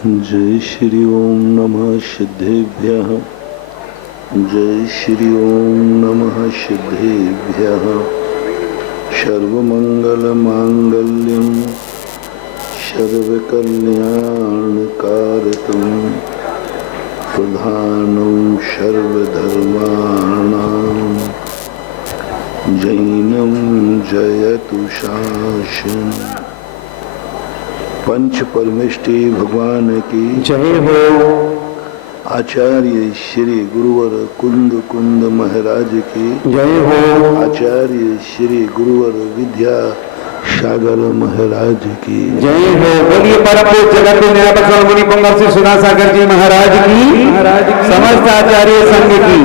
जय श्री ओम नमः सिद्धेभ्यः। जय श्री ओम नमः सिद्धेभ्यः। सर्वमंगलमांगल्यं सर्वकल्याणकारकं प्रधानं सर्वधर्माणां जैनं जयतु शासनम्। पंच परमेष्टि भगवान की जय हो। आचार्य श्री गुरुवर कुंद कुंद महाराज की जय हो। आचार्य श्री गुरुवर विद्या सागर महाराज की जय हो। बोलिए परम पूज्य जगत निरापद मुनि पुंगव श्री सुधा सागर जी महाराज की समस्त आचार्य संघ की।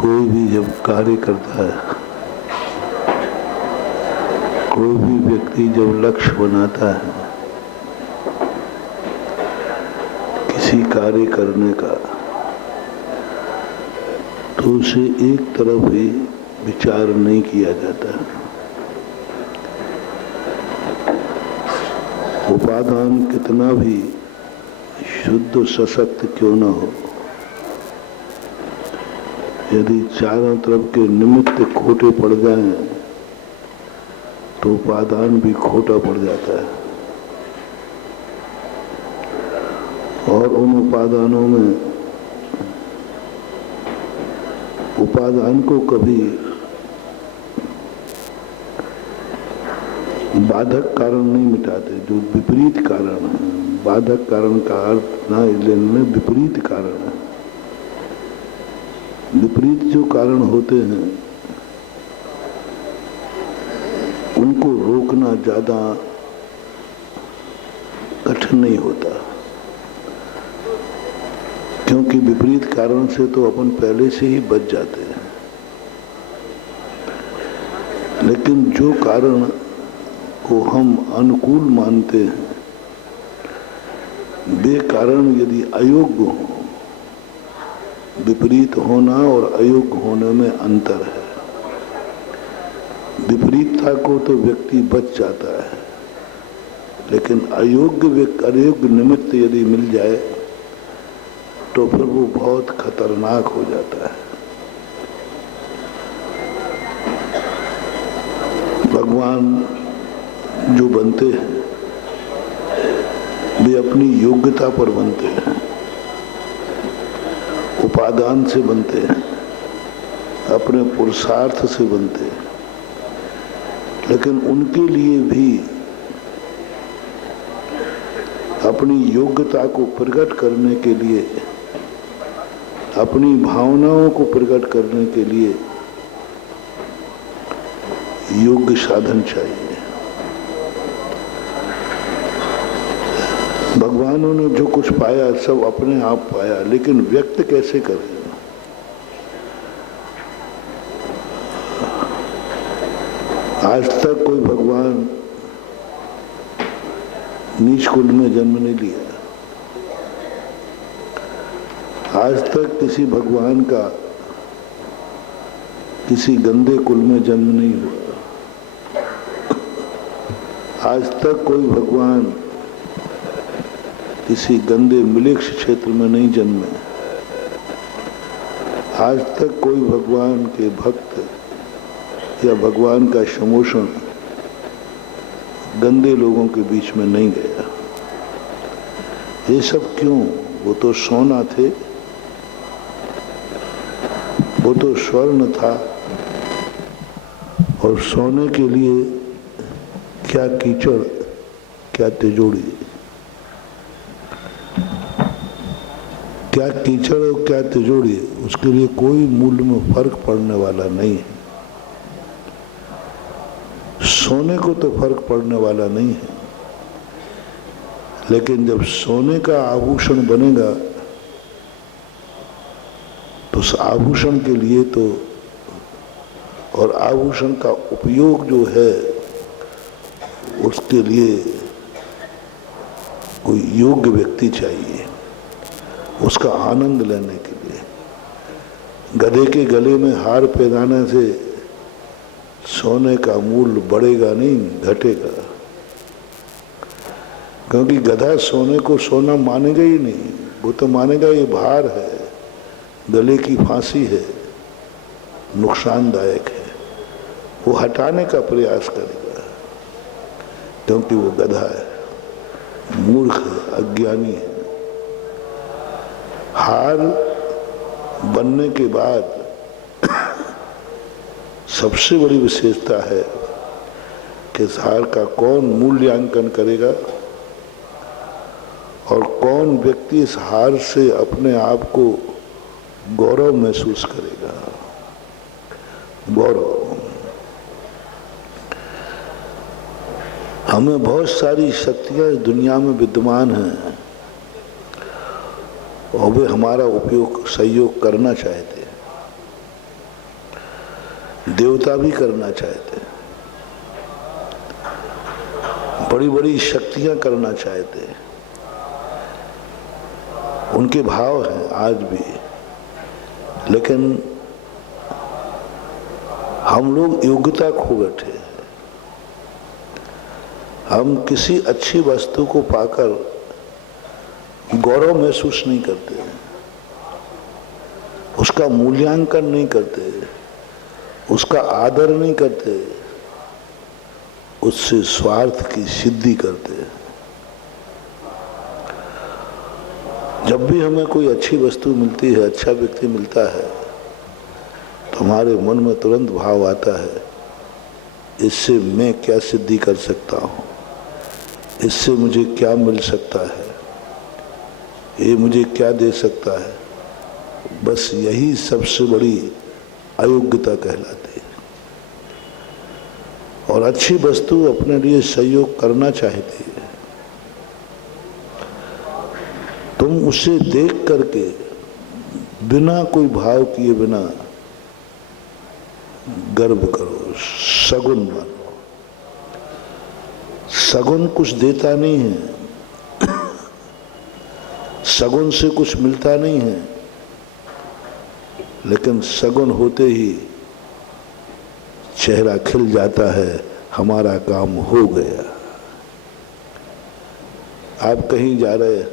कोई भी जब कार्य करता है, कोई भी व्यक्ति जब लक्ष्य बनाता है किसी कार्य करने का, तो उसे एक तरफ ही विचार नहीं किया जाता। उपादान कितना भी शुद्ध सशक्त क्यों न हो, यदि चारों तरफ के निमित्त खोटे पड़ जाएं तो उपादान भी खोटा पड़ जाता है। और उन उपादानों में उपादान को कभी बाधक कारण नहीं मिटाते, जो विपरीत कारण है। बाधक कारण का अर्थ ना लेने विपरीत कारण है। विपरीत जो कारण होते हैं उनको रोकना ज्यादा कठिन नहीं होता, क्योंकि विपरीत कारण से तो अपन पहले से ही बच जाते हैं। लेकिन जो कारण को हम अनुकूल मानते हैं, वे कारण यदि अयोग्य हो, विपरीत होना और अयोग्य होने में अंतर है। विपरीतता को तो व्यक्ति बच जाता है, लेकिन अयोग्य निमित्त यदि मिल जाए तो फिर वो बहुत खतरनाक हो जाता है। भगवान जो बनते हैं वे अपनी योग्यता पर बनते हैं, उपादान से बनते हैं, अपने पुरुषार्थ से बनते हैं। लेकिन उनके लिए भी अपनी योग्यता को प्रकट करने के लिए, अपनी भावनाओं को प्रकट करने के लिए योग्य साधन चाहिए। भगवानों ने जो कुछ पाया सब अपने आप पाया, लेकिन व्यक्त कैसे करें? आज तक कोई भगवान नीच कुल में जन्म नहीं लिया। आज तक किसी भगवान का किसी गंदे कुल में जन्म नहीं हुआ। आज तक कोई भगवान किसी गंदे मिलेक्ष क्षेत्र में नहीं जन्मे। आज तक कोई भगवान के भक्त या भगवान का समोषण गंदे लोगों के बीच में नहीं गया। ये सब क्यों? वो तो सोना थे, वो तो स्वर्ण था, और सोने के लिए क्या कीचड़, क्या तिजोरी, क्या कीचड़ और क्या तिजोरी, उसके लिए कोई मूल्य में फर्क पड़ने वाला नहीं है। सोने को तो फर्क पड़ने वाला नहीं है, लेकिन जब सोने का आभूषण बनेगा तो उस आभूषण के लिए तो, और आभूषण का उपयोग जो है उसके लिए कोई योग्य व्यक्ति चाहिए उसका आनंद लेने के लिए। गधे के गले में हार पहनाने से सोने का मूल्य बढ़ेगा नहीं, घटेगा। क्योंकि गधा सोने को सोना मानेगा ही नहीं, वो तो मानेगा ये भार है, गले की फांसी है, नुकसानदायक है, वो हटाने का प्रयास करेगा। क्योंकि वो गधा है, मूर्ख है, अज्ञानी है। हार बनने के बाद सबसे बड़ी विशेषता है कि इस हार का कौन मूल्यांकन करेगा और कौन व्यक्ति इस हार से अपने आप को गौरव महसूस करेगा। गौरव। हमें बहुत सारी शक्तियां इस दुनिया में विद्यमान हैं और वे हमारा उपयोग सहयोग करना चाहते हैं, देवता भी करना चाहते हैं, बड़ी बड़ी शक्तियां करना चाहते हैं, उनके भाव हैं आज भी। लेकिन हम लोग योग्यता खो बैठे हैं। हम किसी अच्छी वस्तु को पाकर गौरव महसूस नहीं करते, उसका मूल्यांकन नहीं करते, उसका आदर नहीं करते, उससे स्वार्थ की सिद्धि करते हैं। जब भी हमें कोई अच्छी वस्तु मिलती है, अच्छा व्यक्ति मिलता है, तो हमारे मन में तुरंत भाव आता है, इससे मैं क्या सिद्धि कर सकता हूँ, इससे मुझे क्या मिल सकता है, ये मुझे क्या दे सकता है। बस यही सबसे बड़ी अयोग्यता कहलाती है। और अच्छी वस्तु अपने लिए सहयोग करना चाहती है, तुम उसे देख करके बिना कोई भाव किए बिना गर्व करो, सगुन मानो। सगुन कुछ देता नहीं है, सगुन से कुछ मिलता नहीं है, लेकिन सगुन होते ही चेहरा खिल जाता है, हमारा काम हो गया। आप कहीं जा रहे हैं,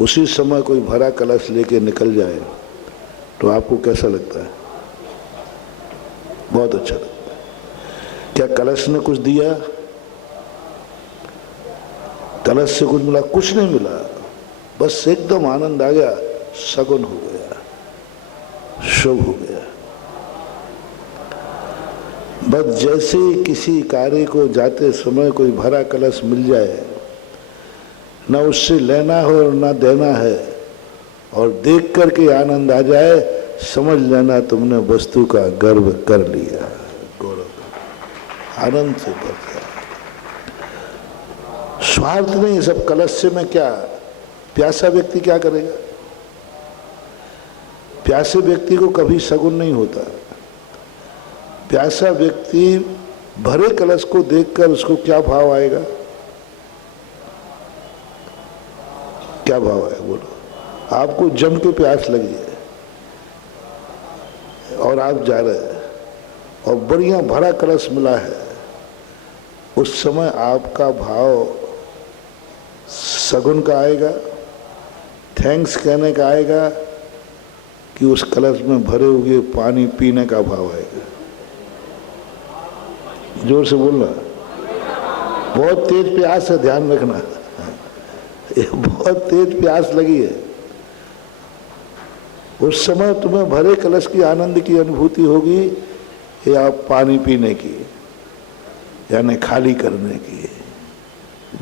उसी समय कोई भरा कलश लेके निकल जाए तो आपको कैसा लगता है? बहुत अच्छा लगता है। क्या कलश ने कुछ दिया? कलश से कुछ मिला? कुछ नहीं मिला, बस एकदम आनंद आ गया, सगुन हो गया, शुभ हो गया। बस जैसे ही किसी कार्य को जाते समय कोई भरा कलश मिल जाए, ना उससे लेना है और ना देना है, और देख करके आनंद आ जाए, समझ लेना तुमने वस्तु का गर्व कर लिया, गौरव आनंद से भर गया। स्वार्थ नहीं, सब कलश से मैं क्या, प्यासा व्यक्ति क्या करेगा? प्यासे व्यक्ति को कभी सगुन नहीं होता। प्यासा व्यक्ति भरे कलश को देखकर उसको क्या भाव आएगा? क्या भाव है? बोलो। आपको जम के प्यास लगी है और आप जा रहे हैं और बढ़िया भरा कलश मिला है, उस समय आपका भाव सगुन का आएगा, थैंक्स कहने का आएगा, कि उस कलश में भरे हुए पानी पीने का भाव आएगा? जोर से बोलना। बहुत तेज प्यास है, ध्यान रखना, ये बहुत तेज प्यास लगी है। उस समय तुम्हें भरे कलश की आनंद की अनुभूति होगी या पानी पीने की, यानी खाली करने की।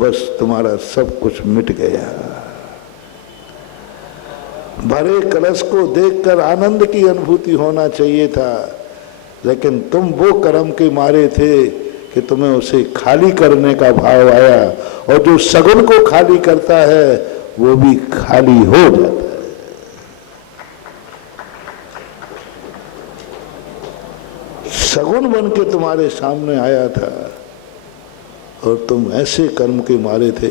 बस तुम्हारा सब कुछ मिट गया। भरे कलश को देखकर आनंद की अनुभूति होना चाहिए था, लेकिन तुम वो कर्म के मारे थे कि तुम्हें उसे खाली करने का भाव आया, और जो सगुन को खाली करता है वो भी खाली हो जाता है। सगुन बन के तुम्हारे सामने आया था और तुम ऐसे कर्म के मारे थे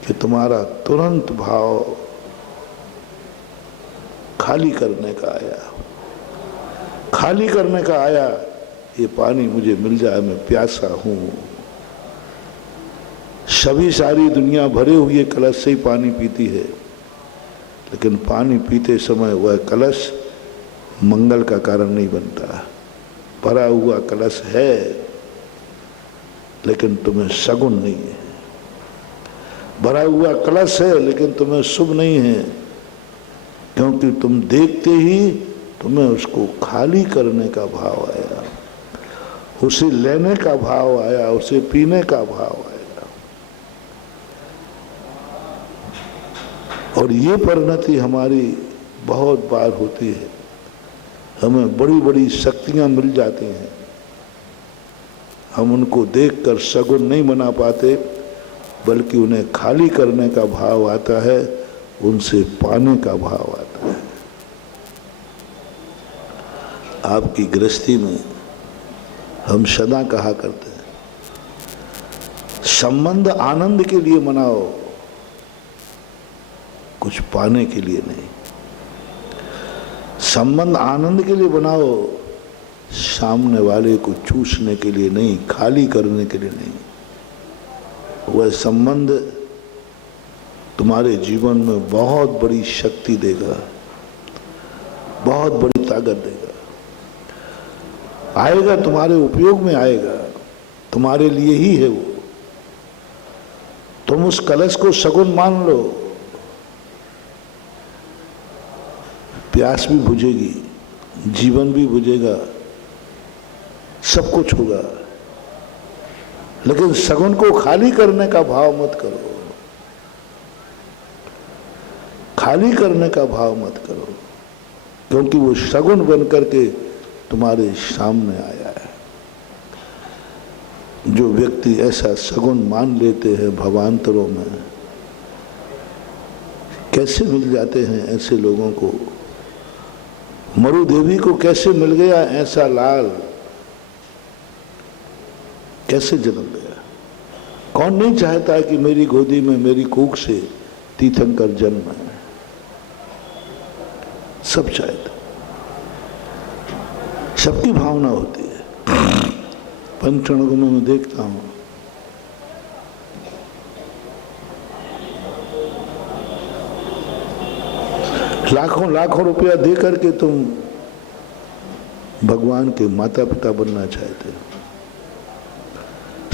कि तुम्हारा तुरंत भाव खाली करने का आया। खाली करने का आया, ये पानी मुझे मिल जाए, मैं प्यासा हूं। सभी सारी दुनिया भरे हुए कलश से ही पानी पीती है, लेकिन पानी पीते समय वह कलश मंगल का कारण नहीं बनता। भरा हुआ कलश है, लेकिन तुम्हें सगुन नहीं है। भरा हुआ कलश है, लेकिन तुम्हें शुभ नहीं है, क्योंकि तुम देखते ही तुम्हें उसको खाली करने का भाव आया, उसे लेने का भाव आया, उसे पीने का भाव आया। और ये परिणति हमारी बहुत बार होती है। हमें बड़ी बड़ी शक्तियां मिल जाती हैं, हम उनको देखकर सगुन नहीं बना पाते, बल्कि उन्हें खाली करने का भाव आता है, उनसे पाने का भाव आता है। आपकी गृहस्थी में हम सदा कहा करते हैं, संबंध आनंद के लिए मनाओ, कुछ पाने के लिए नहीं। संबंध आनंद के लिए बनाओ, सामने वाले को चूसने के लिए नहीं, खाली करने के लिए नहीं। वह संबंध तुम्हारे जीवन में बहुत बड़ी शक्ति देगा, बहुत बड़ी ताकत देगा, आएगा, तुम्हारे उपयोग में आएगा, तुम्हारे लिए ही है वो। तुम उस कलश को सगुन मान लो, प्यास भी बुझेगी, जीवन भी बुझेगा, सब कुछ होगा, लेकिन सगुन को खाली करने का भाव मत करो, खाली करने का भाव मत करो, क्योंकि वो सगुन बन करके तुम्हारे सामने आया है। जो व्यक्ति ऐसा सगुन मान लेते हैं भवांतरों में, कैसे मिल जाते हैं ऐसे लोगों को। मरु देवी को कैसे मिल गया ऐसा लाल, कैसे जन्म लिया। कौन नहीं चाहता कि मेरी गोदी में, मेरी कूख से तीर्थंकर जन्म है, सब चाहते, सबकी भावना होती है। पंचणकों में मैं देखता हूं, लाखों लाखों रुपया दे करके तुम भगवान के माता पिता बनना चाहते हो।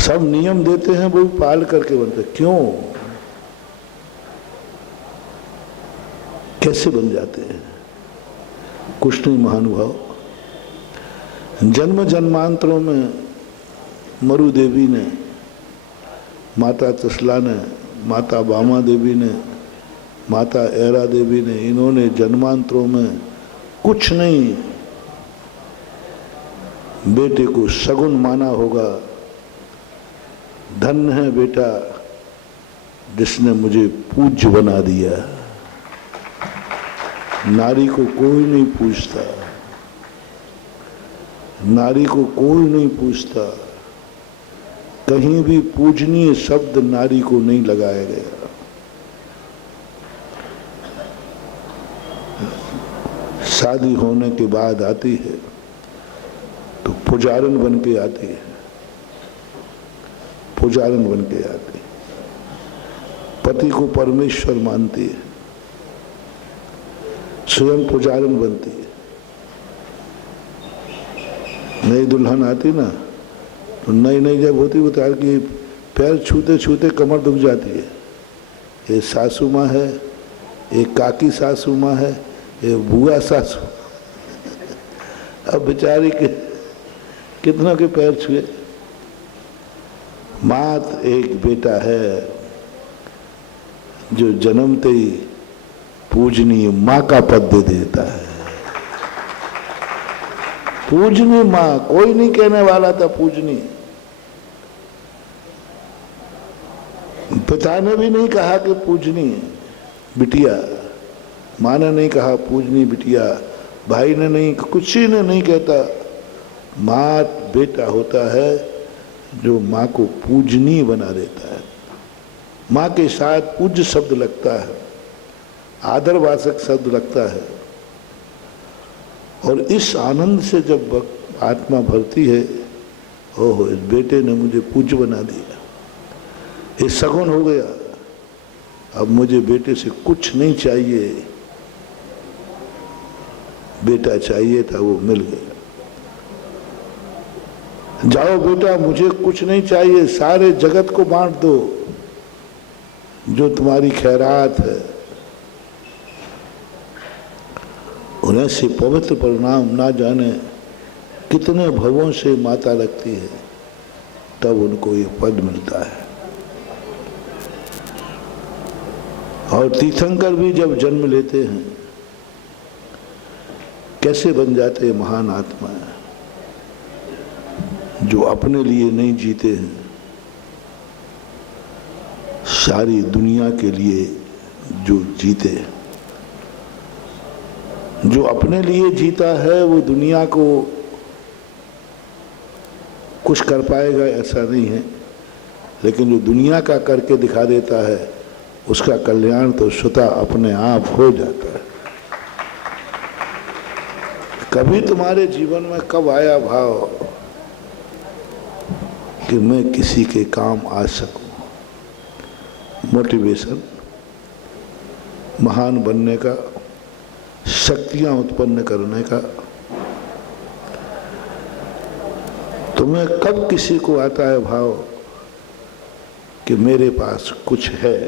सब नियम देते हैं, वो पाल करके बनते, क्यों, कैसे बन जाते हैं। कुछ नहीं महानुभाव, जन्म जन्मांतरों में मरु देवी ने, माता तसला ने, माता बामा देवी ने, माता ऐरा देवी ने, इन्होंने जन्मांतरों में कुछ नहीं बेटे को सगुन माना होगा। धन्य है बेटा जिसने मुझे पूज्य बना दिया। नारी को कोई नहीं पूछता, नारी को कोई नहीं पूछता, कहीं भी पूजनीय शब्द नारी को नहीं लगाया गया। शादी होने के बाद आती है तो पुजारन बन के आती है, पुजारन बन के आती है, पति को परमेश्वर मानती है, स्वयं पुजारन बनती है। नई दुल्हन आती ना, तो नई नई जब होती वो तैयार की पैर छूते छूते कमर दुख जाती है। ये सासू माँ है, एक काकी सासू माँ है, ये बुआ सासू। अब बेचारी के कितनों के पैर छुए। मात्र एक बेटा है जो जन्मते ही पूजनीय माँ का पद दे देता है। पूजनीय माँ, कोई नहीं कहने वाला था पूजनीय। पिता ने भी नहीं कहा कि पूजनीय बिटिया, माँ ने नहीं कहा पूजनीय बिटिया, भाई ने नहीं, कुछ ही ने नहीं कहता। माँ बेटा होता है जो माँ को पूजनीय बना देता है। माँ के साथ पूज्य शब्द लगता है, आदरवाचक शब्द लगता है। और इस आनंद से जब आत्मा भरती है, ओहो इस बेटे ने मुझे पूज्य बना दिया, ये सगुन हो गया, अब मुझे बेटे से कुछ नहीं चाहिए, बेटा चाहिए था वो मिल गया। जाओ बेटा मुझे कुछ नहीं चाहिए, सारे जगत को बांट दो जो तुम्हारी खैरात है। उन्हें से पवित्र परिणाम ना जाने कितने भवों से माता लगती है, तब उनको ये पद मिलता है। और तीर्थंकर भी जब जन्म लेते हैं कैसे बन जाते हैं महान आत्मा, जो अपने लिए नहीं जीते हैं, सारी दुनिया के लिए जो जीते हैं। जो अपने लिए जीता है वो दुनिया को कुछ कर पाएगा ऐसा नहीं है, लेकिन जो दुनिया का करके दिखा देता है उसका कल्याण तो स्वतः अपने आप हो जाता है। कभी तुम्हारे जीवन में कब आया भाव कि मैं किसी के काम आ सकूं? मोटिवेशन, महान बनने का, शक्तियां उत्पन्न करने का। तुम्हें कब किसी को आता है भाव कि मेरे पास कुछ है?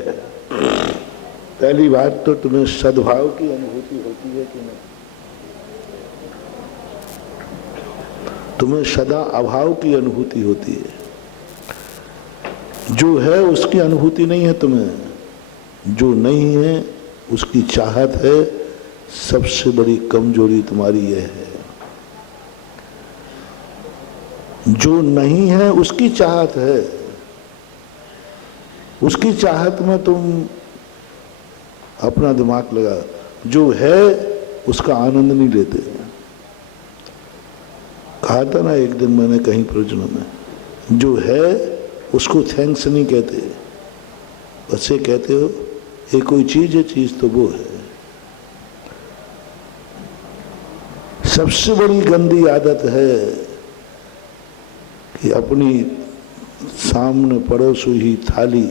पहली बात तो तुम्हें सद्भाव की अनुभूति होती है कि नहीं? तुम्हें सदा अभाव की अनुभूति होती है। जो है उसकी अनुभूति नहीं है तुम्हें, जो नहीं है उसकी चाहत है। सबसे बड़ी कमजोरी तुम्हारी यह है, जो नहीं है उसकी चाहत है, उसकी चाहत में तुम अपना दिमाग लगा, जो है उसका आनंद नहीं लेते। कहा था ना एक दिन मैंने कहीं प्रवचनों में, जो है उसको थैंक्स नहीं कहते, बस ये कहते हो ये कोई चीज है, चीज तो वो है। सबसे बड़ी गंदी आदत है कि अपनी सामने पड़ोस हुई थाली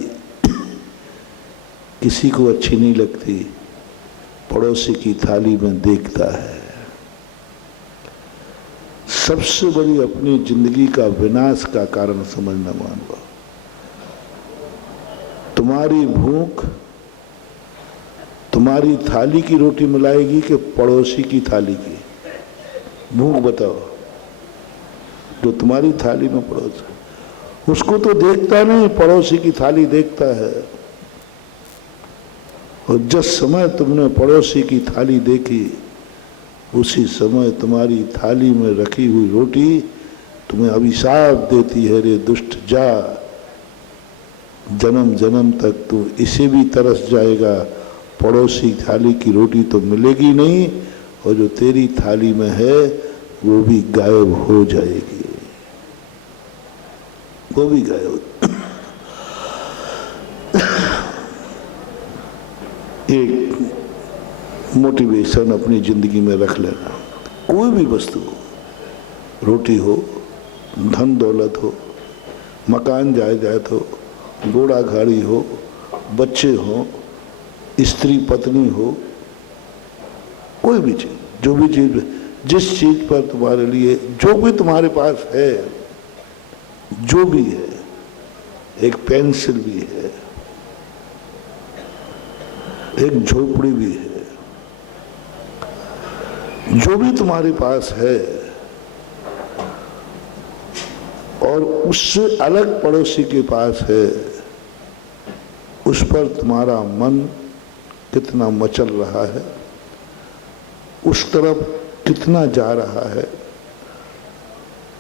किसी को अच्छी नहीं लगती, पड़ोसी की थाली में देखता है। सबसे बड़ी अपनी जिंदगी का विनाश का कारण समझना मानवा। तुम्हारी भूख तुम्हारी थाली की रोटी मिलाएगी कि पड़ोसी की थाली की? भूख बताओ। जो तुम्हारी थाली में पड़ोस, उसको तो देखता नहीं, पड़ोसी की थाली देखता है। और जिस समय तुमने पड़ोसी की थाली देखी, उसी समय तुम्हारी थाली में रखी हुई रोटी तुम्हें अभिशाप देती है, रे दुष्ट जा, जन्म जन्म तक तू इसे भी तरस जाएगा, पड़ोसी थाली की रोटी तो मिलेगी नहीं, और जो तेरी थाली में है वो भी गायब हो जाएगी, वो भी गायब। एक मोटिवेशन अपनी जिंदगी में रख लेना। कोई भी वस्तु हो, रोटी हो, धन दौलत हो, मकान जायदाद हो, घोड़ा गाड़ी हो, बच्चे हो, स्त्री पत्नी हो, कोई भी चीज, जो भी चीज, जिस चीज पर तुम्हारे लिए जो भी तुम्हारे पास है, जो भी है, एक पेंसिल भी है, एक झोपड़ी भी है, जो भी तुम्हारे पास है, और उससे अलग पड़ोसी के पास है, उस पर तुम्हारा मन कितना मचल रहा है, उस तरफ कितना जा रहा है,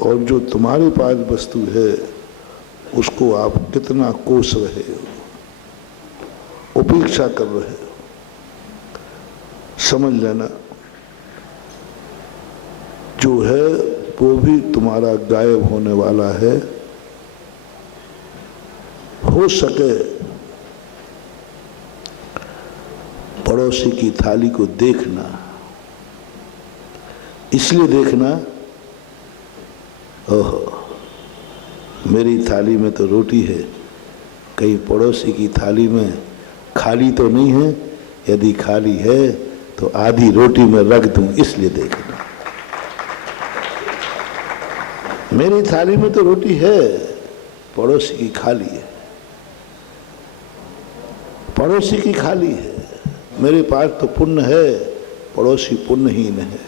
और जो तुम्हारे पास वस्तु है उसको आप कितना कोस रहे हो, उपेक्षा कर रहे हो। समझ लेना, जो है वो भी तुम्हारा गायब होने वाला है। हो सके पड़ोसी की थाली को देखना, इसलिए देखना, ओहो मेरी थाली में तो रोटी है, कहीं पड़ोसी की थाली में खाली तो नहीं है, यदि खाली है तो आधी रोटी में रख दूं, इसलिए देखना। मेरी थाली में तो रोटी है, पड़ोसी की खाली है, पड़ोसी की खाली है। मेरे पास तो पुण्य है, पड़ोसी पुण्यहीन है।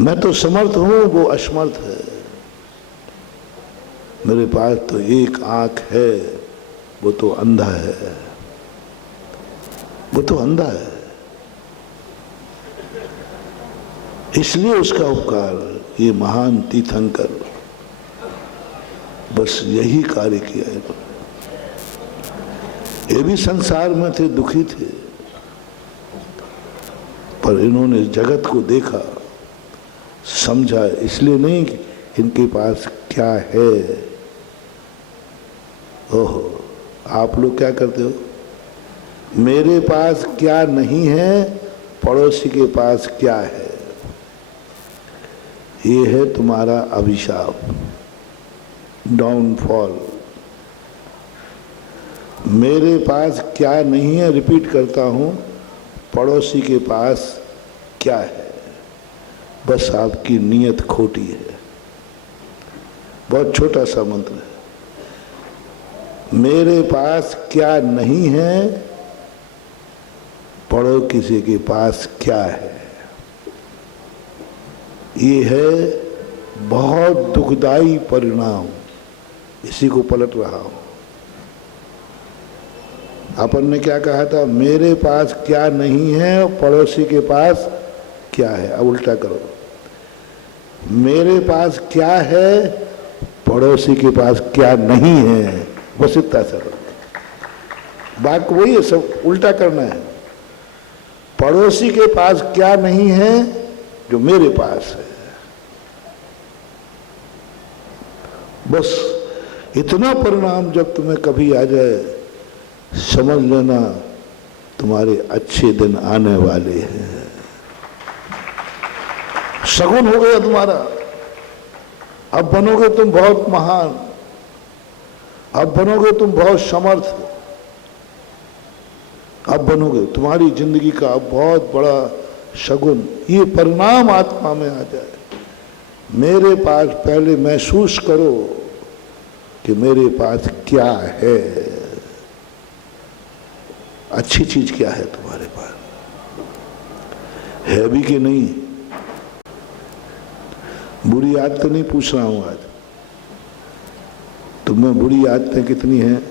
मैं तो समर्थ हूं, वो असमर्थ है। मेरे पास तो एक आंख है, वो तो अंधा है, वो तो अंधा है। इसलिए उसका उपकार, ये महान तीर्थंकर बस यही कार्य किया है। ये भी संसार में थे, दुखी थे, पर इन्होंने जगत को देखा, समझा। इसलिए नहीं कि इनके पास क्या है। ओहो, आप लोग क्या करते हो? मेरे पास क्या नहीं है, पड़ोसी के पास क्या है। ये है तुम्हारा अभिशाप, डाउनफॉल। मेरे पास क्या नहीं है, रिपीट करता हूं, पड़ोसी के पास क्या है। बस आपकी नीयत खोटी है। बहुत छोटा सा मंत्र है। मेरे पास क्या नहीं है, पड़ोसी के पास क्या है। ये है बहुत दुखदाई परिणाम। इसी को पलट रहा हूं। अपन ने क्या कहा था? मेरे पास क्या नहीं है, पड़ोसी के पास क्या है। अब उल्टा करो, मेरे पास क्या है, पड़ोसी के पास क्या नहीं है। बस इतना सरल बात वही है, सब उल्टा करना है। पड़ोसी के पास क्या नहीं है जो मेरे पास है। बस इतना परिणाम जब तुम्हें कभी आ जाए, समझ लेना तुम्हारे अच्छे दिन आने वाले हैं। शगुन हो गया तुम्हारा। अब बनोगे तुम बहुत महान, अब बनोगे तुम बहुत समर्थ, अब बनोगे, तुम्हारी जिंदगी का अब बहुत बड़ा शगुन। ये परिणाम आत्मा में आ जाए। मेरे पास पहले महसूस करो कि मेरे पास क्या है। अच्छी चीज क्या है तुम्हारे पास, है भी कि नहीं। बुरी आदतें नहीं पूछ रहा हूं आज, तुम्हें बुरी आदतें कितनी हैं।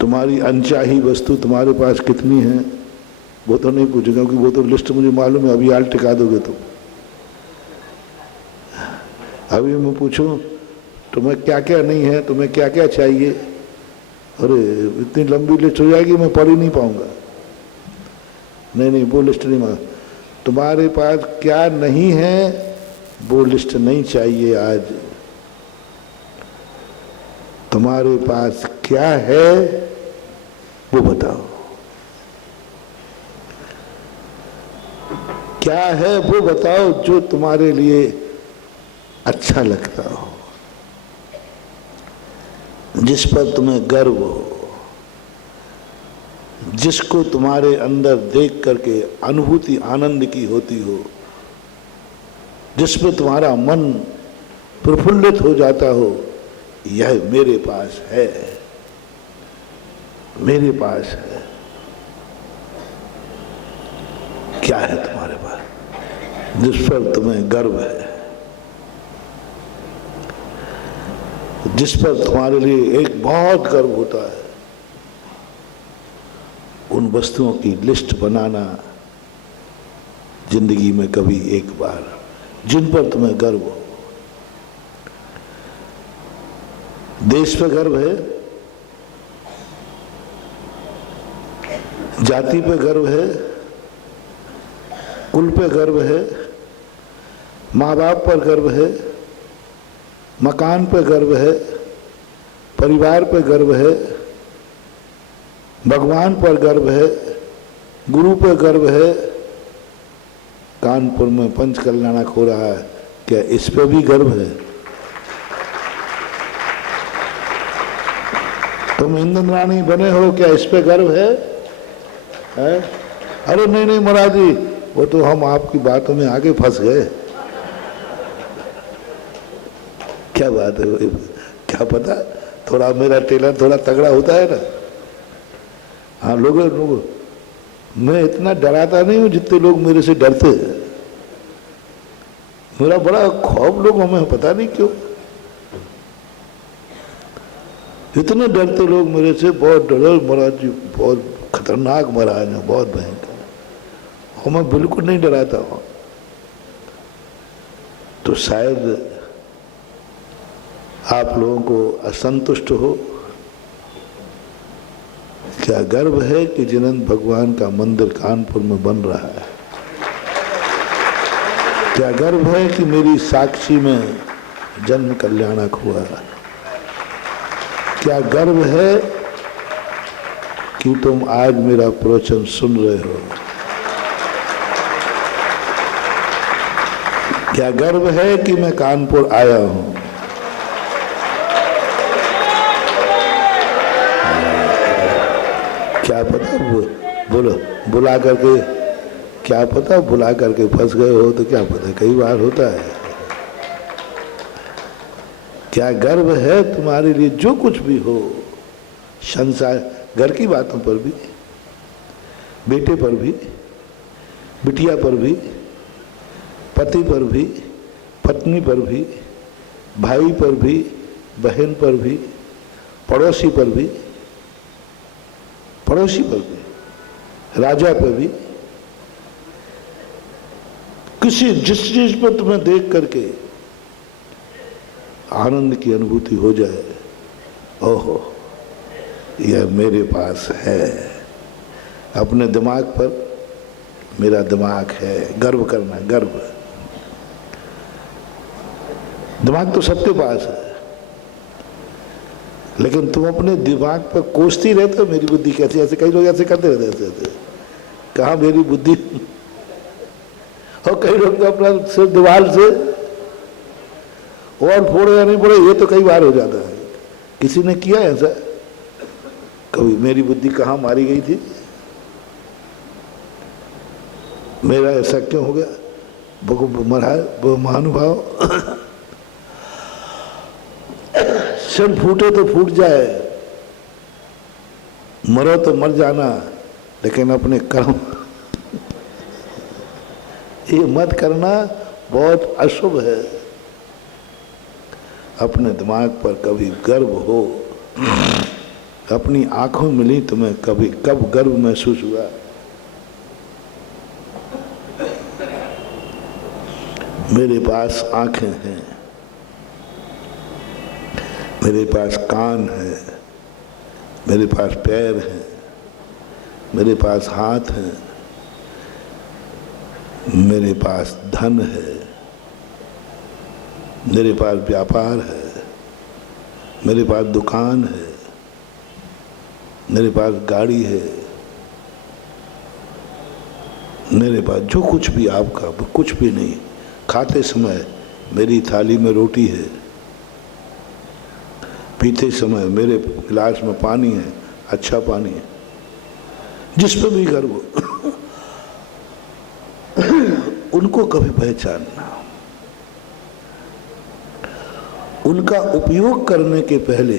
तुम्हारी अनचाही वस्तु तुम्हारे पास कितनी है, वो तो नहीं पूछेगा, क्योंकि वो तो लिस्ट मुझे मालूम है। अभी आल टिका दोगे तुम। अभी मैं पूछूं तुम्हें क्या क्या नहीं है, तुम्हें क्या क्या चाहिए, अरे इतनी लंबी लिस्ट हो जाएगी, मैं पढ़ ही नहीं पाऊंगा। नहीं, वो लिस्ट नहीं मांग। तुम्हारे पास क्या नहीं है, वो लिस्ट नहीं चाहिए आज। तुम्हारे पास क्या है वो बताओ। क्या है वो बताओ जो तुम्हारे लिए अच्छा लगता हो, जिस पर तुम्हें गर्व हो, जिसको तुम्हारे अंदर देख करके अनुभूति आनंद की होती हो, जिसमें तुम्हारा मन प्रफुल्लित हो जाता हो। यह मेरे पास है, मेरे पास है। क्या है तुम्हारे पास जिस पर तुम्हें गर्व है, जिस पर तुम्हारे लिए एक बहुत गर्व होता है। उन वस्तुओं की लिस्ट बनाना जिंदगी में कभी एक बार, जिन पर तुम्हें गर्व हो। देश पे गर्व है, जाति पे गर्व है, कुल पे गर्व है, माँ बाप पर गर्व है, मकान पे गर्व है, परिवार पे गर्व है, भगवान पर गर्व है, गुरु पे गर्व है, कानपुर में पंच कल्याणक हो रहा है, क्या इस पे भी गर्व है? तुम इंद्र रानी बने हो, क्या इस पे गर्व है? अरे नहीं नहीं महाराज जी, वो तो हम आपकी बातों में आगे फंस गए। क्या बात है भाई, क्या पता, थोड़ा मेरा टेलर थोड़ा तगड़ा होता है ना। हाँ लोगों मैं इतना डराता नहीं हूं जितने लोग मेरे से डरते हैं। मेरा बड़ा खौफ लोगों में, पता नहीं क्यों इतने डरते लोग मेरे से। बहुत डरो महाराज जी, बहुत खतरनाक महाराज है, बहुत भयंकर। और मैं बिल्कुल नहीं डराता हूं। तो शायद आप लोगों को असंतुष्ट हो। क्या गर्व है कि जिनंद भगवान का मंदिर कानपुर में बन रहा है? क्या गर्व है कि मेरी साक्षी में जन्म कल्याणक हुआ? क्या गर्व है कि तुम आज मेरा प्रवचन सुन रहे हो? क्या गर्व है कि मैं कानपुर आया हूं? क्या पता बोलो, बुला करके, क्या पता बुला करके फंस गए हो तो क्या पता, कई बार होता है। क्या गर्व है तुम्हारे लिए जो कुछ भी हो, संसार, घर की बातों पर भी, बेटे पर भी, बिटिया पर भी, पति पर भी, पत्नी पर भी, भाई पर भी, बहन पर भी, पड़ोसी पर भी, राजा पर भी, किसी जिस चीज पर तुम्हें देख करके आनंद की अनुभूति हो जाए, ओहो यह मेरे पास है। अपने दिमाग पर, मेरा दिमाग है, गर्व करना, गर्व। दिमाग तो सबके पास है, लेकिन तुम अपने दिमाग पर कोसती रहते हो, मेरी बुद्धि कैसी, ऐसे कई लोग ऐसे करते रहते ऐसे। कहाँ मेरी बुद्धि? और कई लोग तो अपना सिर दीवार से और फोड़े या नहीं फोड़े, ये तो कई बार हो जाता है। किसी ने किया ऐसा कभी? मेरी बुद्धि कहाँ मारी गई थी, मेरा ऐसा क्यों हो गया? महानुभाव सिर फूटे तो फूट जाए, मरो तो मर जाना, लेकिन अपने कर्म ये मत करना, बहुत अशुभ है। अपने दिमाग पर कभी गर्व हो। अपनी आंखों मिली तुम्हें कभी, कब गर्व महसूस हुआ? मेरे पास आंखें हैं, मेरे पास कान है, मेरे पास पैर हैं, मेरे पास हाथ हैं, मेरे पास धन है, मेरे पास व्यापार है, मेरे पास दुकान है, मेरे पास गाड़ी है, मेरे पास जो कुछ भी आपका, कुछ भी नहीं। खाते समय मेरी थाली में रोटी है, पीते समय मेरे गिलास में पानी है, अच्छा पानी है। जिस पर भी गर्व हो उनको कभी पहचानना, उनका उपयोग करने के पहले,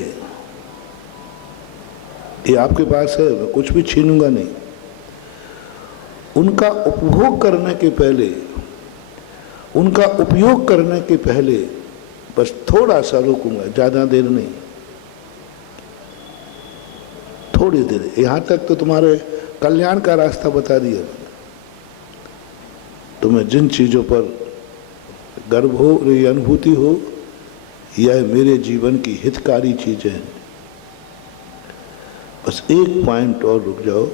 ये आपके पास है, मैं कुछ भी छीनूंगा नहीं, उनका उपभोग करने के पहले, उनका उपयोग करने के पहले बस थोड़ा सा रुकूंगा, ज्यादा देर नहीं, थोड़ी देर। यहां तक तो तुम्हारे कल्याण का रास्ता बता दिया मैंने। तुम्हें जिन चीजों पर गर्व हो, ये अनुभूति हो, यह मेरे जीवन की हितकारी चीजें हैं। बस एक पॉइंट और रुक जाओ।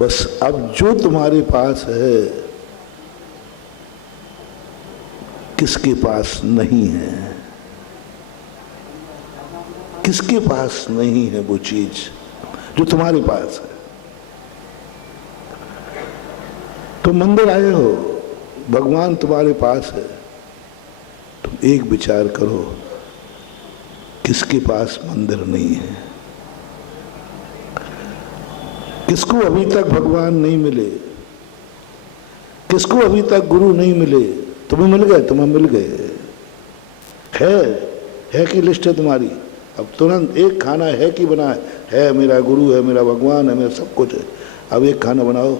बस अब जो तुम्हारे पास है, किसके पास नहीं है? किसके पास नहीं है वो चीज जो तुम्हारे पास है? तुम मंदिर आए हो, भगवान तुम्हारे पास है, तुम एक विचार करो, किसके पास मंदिर नहीं है? किसको अभी तक भगवान नहीं मिले? किसको अभी तक गुरु नहीं मिले? तुम्हें मिल गए, तुम्हें मिल गए। है कि लिस्ट है तुम्हारी? अब तुरंत एक खाना है कि बना है मेरा गुरु है, मेरा भगवान है, मेरा सब कुछ है। अब एक खाना बनाओ।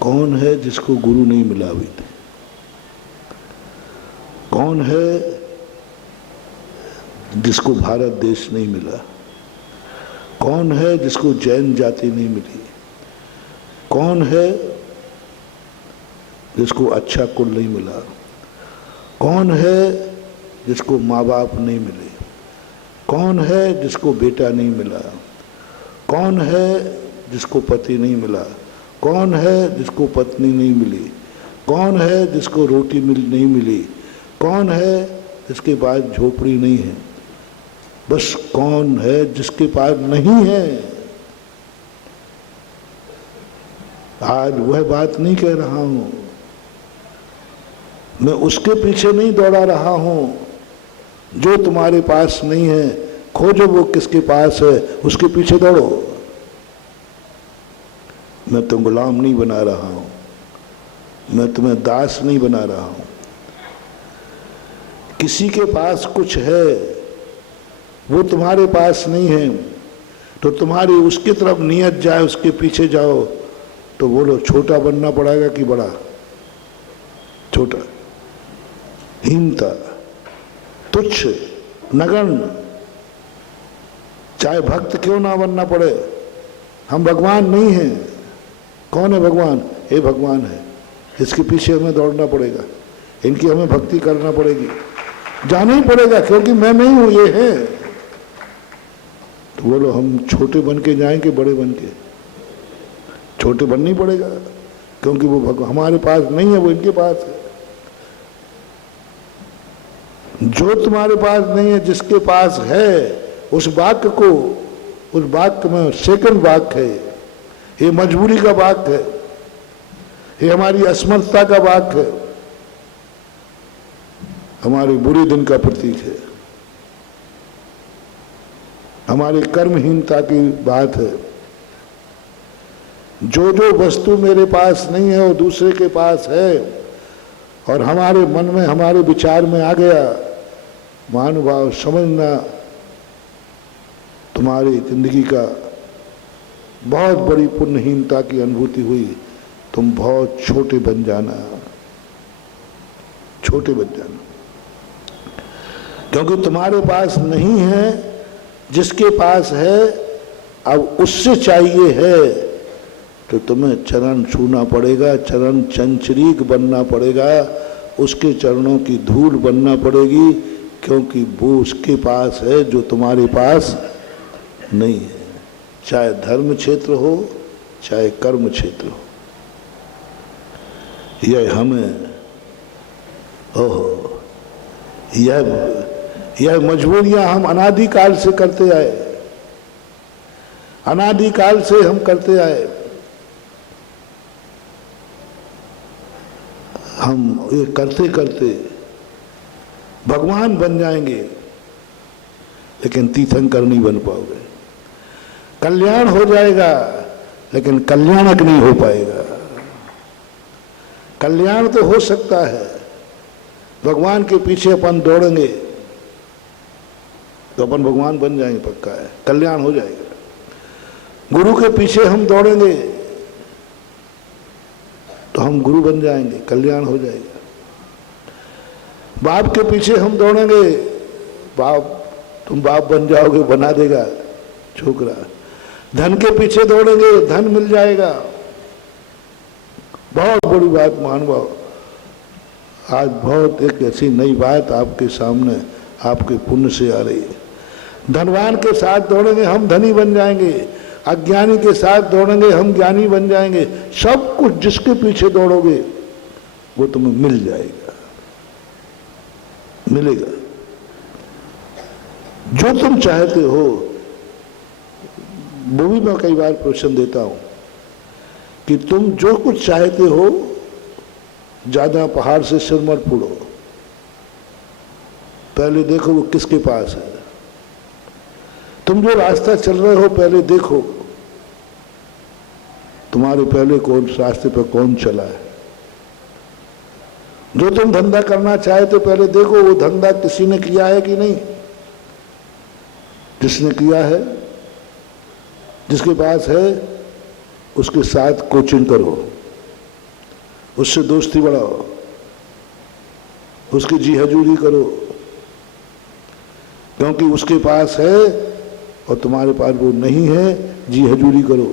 कौन है जिसको गुरु नहीं मिला अभी तक? कौन है जिसको भारत देश नहीं मिला? कौन है जिसको जैन जाति नहीं मिली? कौन है जिसको अच्छा कुल नहीं मिला? कौन है जिसको माँ बाप नहीं मिले? कौन है जिसको बेटा नहीं मिला? कौन है जिसको पति नहीं मिला? कौन है जिसको पत्नी नहीं मिली? कौन है जिसको रोटी नहीं मिली? कौन है जिसके पास झोपड़ी नहीं है? बस कौन है जिसके पास नहीं है? आज वह बात नहीं कह रहा हूं, मैं उसके पीछे नहीं दौड़ा रहा हूं जो तुम्हारे पास नहीं है। खोजो वो किसके पास है, उसके पीछे दौड़ो। मैं तो गुलाम नहीं बना रहा हूं, मैं तुम्हें दास नहीं बना रहा हूं। किसी के पास कुछ है, वो तुम्हारे पास नहीं है, तो तुम्हारी उसकी तरफ नियत जाए, उसके पीछे जाओ, तो बोलो छोटा बनना पड़ेगा कि बड़ा? छोटा, हीनता, तुच्छ, नगण्य, चाहे भक्त क्यों ना बनना पड़े। हम भगवान नहीं हैं। कौन है भगवान? ये भगवान है, इसके पीछे हमें दौड़ना पड़ेगा, इनकी हमें भक्ति करना पड़ेगी, जाना ही पड़ेगा, क्योंकि मैं नहीं हूं, ये है। तो बोलो हम छोटे बन के जाएंगे बड़े बन के? छोटे बनना ही पड़ेगा, क्योंकि वो भगवान हमारे पास नहीं है, वो इनके पास है। जो तुम्हारे पास नहीं है, जिसके पास है, उस वाक्य को, उस वाक्य में सेकंड वाक्य है, ये मजबूरी का वाक्य है, ये हमारी असमर्थता का वाक्य है, हमारे बुरे दिन का प्रतीक है, हमारी कर्महीनता की बात है। जो जो वस्तु मेरे पास नहीं है वो दूसरे के पास है, और हमारे मन में, हमारे विचार में आ गया, महानुभाव समझना तुम्हारी जिंदगी का बहुत बड़ी पुण्यहीनता की अनुभूति हुई, तुम बहुत छोटे बन जाना, छोटे बन जाना, क्योंकि तुम्हारे पास नहीं है, जिसके पास है अब उससे चाहिए है, तो तुम्हें चरण छूना पड़ेगा, चरण चंचरीक बनना पड़ेगा, उसके चरणों की धूल बनना पड़ेगी, क्योंकि वो उसके पास है जो तुम्हारे पास नहीं है। चाहे धर्म क्षेत्र हो, चाहे कर्म क्षेत्र हो, यह हमें यह मजबूरियां हम अनादिकाल से करते आए, अनादिकाल से हम करते आए। हम ये करते करते भगवान बन जाएंगे, लेकिन तीर्थंकर नहीं बन पाओगे। कल्याण हो जाएगा, लेकिन कल्याणक नहीं हो पाएगा। कल्याण तो हो सकता है, भगवान के पीछे अपन दौड़ेंगे तो अपन भगवान बन जाएंगे, पक्का है, कल्याण हो जाएगा। गुरु के पीछे हम दौड़ेंगे तो हम गुरु बन जाएंगे, कल्याण हो जाएगा। बाप के पीछे हम दौड़ेंगे, तुम बाप बन जाओगे, बना देगा छोकरा। धन के पीछे दौड़ेंगे, धन मिल जाएगा। बहुत बड़ी बात महानुभाव, आज बहुत एक ऐसी नई बात आपके सामने, आपके पुण्य से आ रही है। धनवान के साथ दौड़ेंगे, हम धनी बन जाएंगे। अज्ञानी के साथ दौड़ेंगे, हम ज्ञानी बन जाएंगे। सब कुछ जिसके पीछे दौड़ोगे वो तुम्हें मिल जाएगा, मिलेगा। जो तुम चाहते हो, वो भी मैं कई बार प्रश्न देता हूं कि तुम जो कुछ चाहते हो, ज्यादा पहाड़ से सिर मत फोड़ो, पहले देखो वो किसके पास है। तुम जो रास्ता चल रहे हो पहले देखो तुम्हारे पहले कौन रास्ते पर कौन चला है। जो तुम धंधा करना चाहे तो पहले देखो वो धंधा किसी ने किया है कि नहीं। जिसने किया है, जिसके पास है, उसके साथ कोचिंग करो, उससे दोस्ती बढ़ाओ, उसकी जी हजूरी करो, क्योंकि उसके पास है और तुम्हारे पास वो नहीं है। जी हजूरी करो,